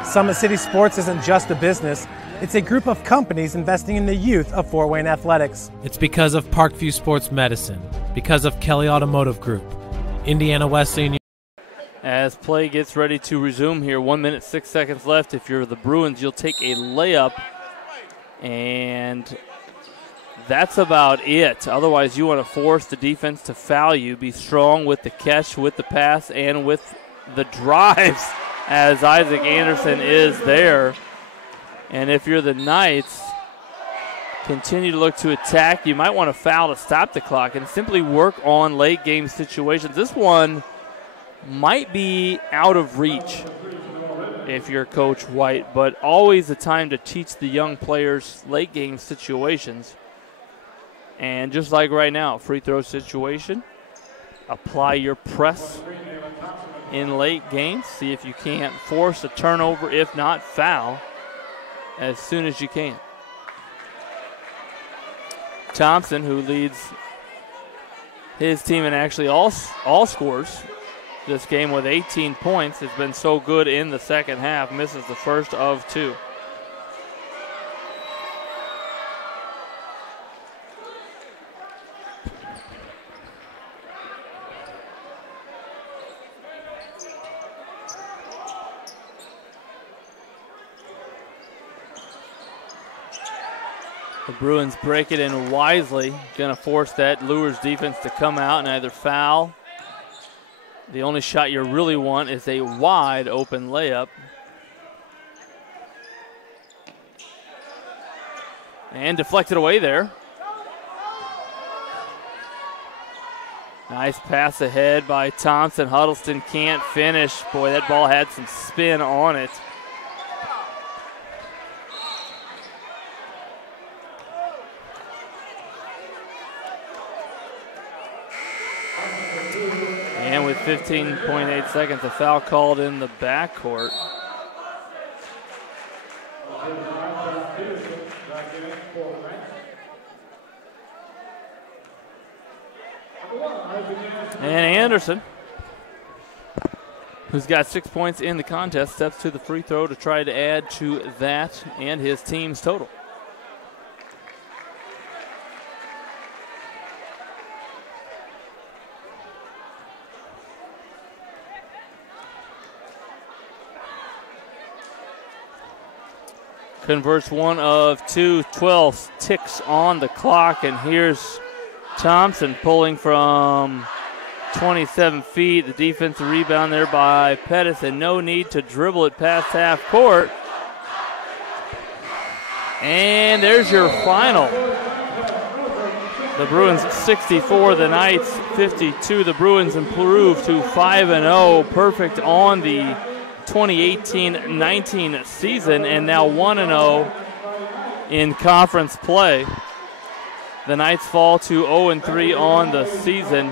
Summit City Sports isn't just a business. It's a group of companies investing in the youth of Fort Wayne athletics. It's because of Parkview Sports Medicine, because of Kelly Automotive Group, Indiana Wesleyan. As play gets ready to resume here, 1 minute, 6 seconds left. If you're the Bruins, you'll take a layup, and that's about it. Otherwise, you want to force the defense to foul you. Be strong with the catch, with the pass, and with the drives as Isaac Anderson is there. And if you're the Knights, continue to look to attack. You might want to foul to stop the clock and simply work on late game situations. This one might be out of reach if you're Coach White, but always a time to teach the young players late game situations. And just like right now, free throw situation, apply your press in late games. See if you can't force a turnover, if not foul, as soon as you can. Thompson, who leads his team in actually all scores this game with 18 points, has been so good in the second half, misses the first of two. The Bruins break it in wisely. Going to force that Luers defense to come out and either foul. The only shot you really want is a wide open layup. And deflected away there. Nice pass ahead by Thompson. Huddleston can't finish. Boy, that ball had some spin on it. And with 15.8 seconds, a foul called in the backcourt. And Anderson, who's got 6 points in the contest, steps to the free throw to try to add to that and his team's total. Converts one of two, 12 ticks on the clock, and here's Thompson pulling from 27 feet. The defensive rebound there by Pettis, and no need to dribble it past half court. And there's your final. The Bruins 64, the Knights 52. The Bruins improve to 5-0, perfect on the 2018-19 season, and now 1-0 in conference play. The Knights fall to 0-3 on the season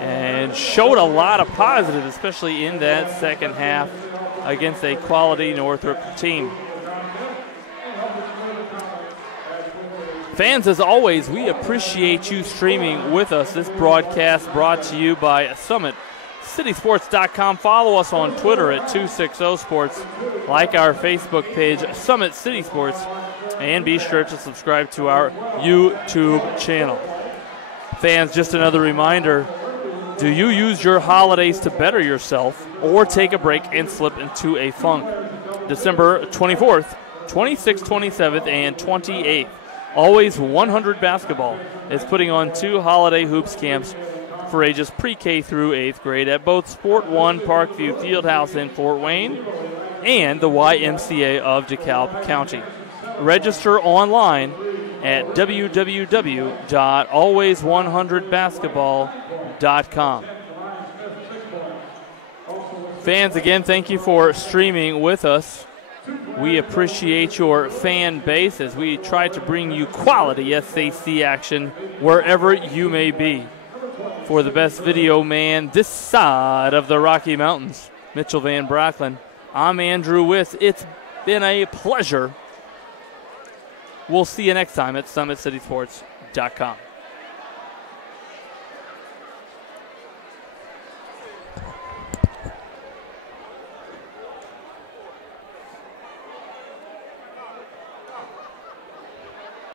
and showed a lot of positives, especially in that second half against a quality Northrop team. Fans, as always, we appreciate you streaming with us. This broadcast brought to you by SummitCitySports.com. Follow us on Twitter at 260sports. Like our Facebook page, Summit City Sports. And be sure to subscribe to our YouTube channel. Fans, just another reminder, do you use your holidays to better yourself or take a break and slip into a funk? December 24th, 26th, 27th, and 28th. Always 100 Basketball is putting on 2 holiday hoops camps for ages pre-K through 8th grade at both Sport One Parkview Fieldhouse in Fort Wayne and the YMCA of DeKalb County. Register online at www.always100basketball.com. Fans, again, thank you for streaming with us. We appreciate your fan base as we try to bring you quality SAC action wherever you may be. For the best video man this side of the Rocky Mountains, Mitchell Van Brocklin, I'm Andrew Wiss. It's been a pleasure. We'll see you next time at SummitCitySports.com.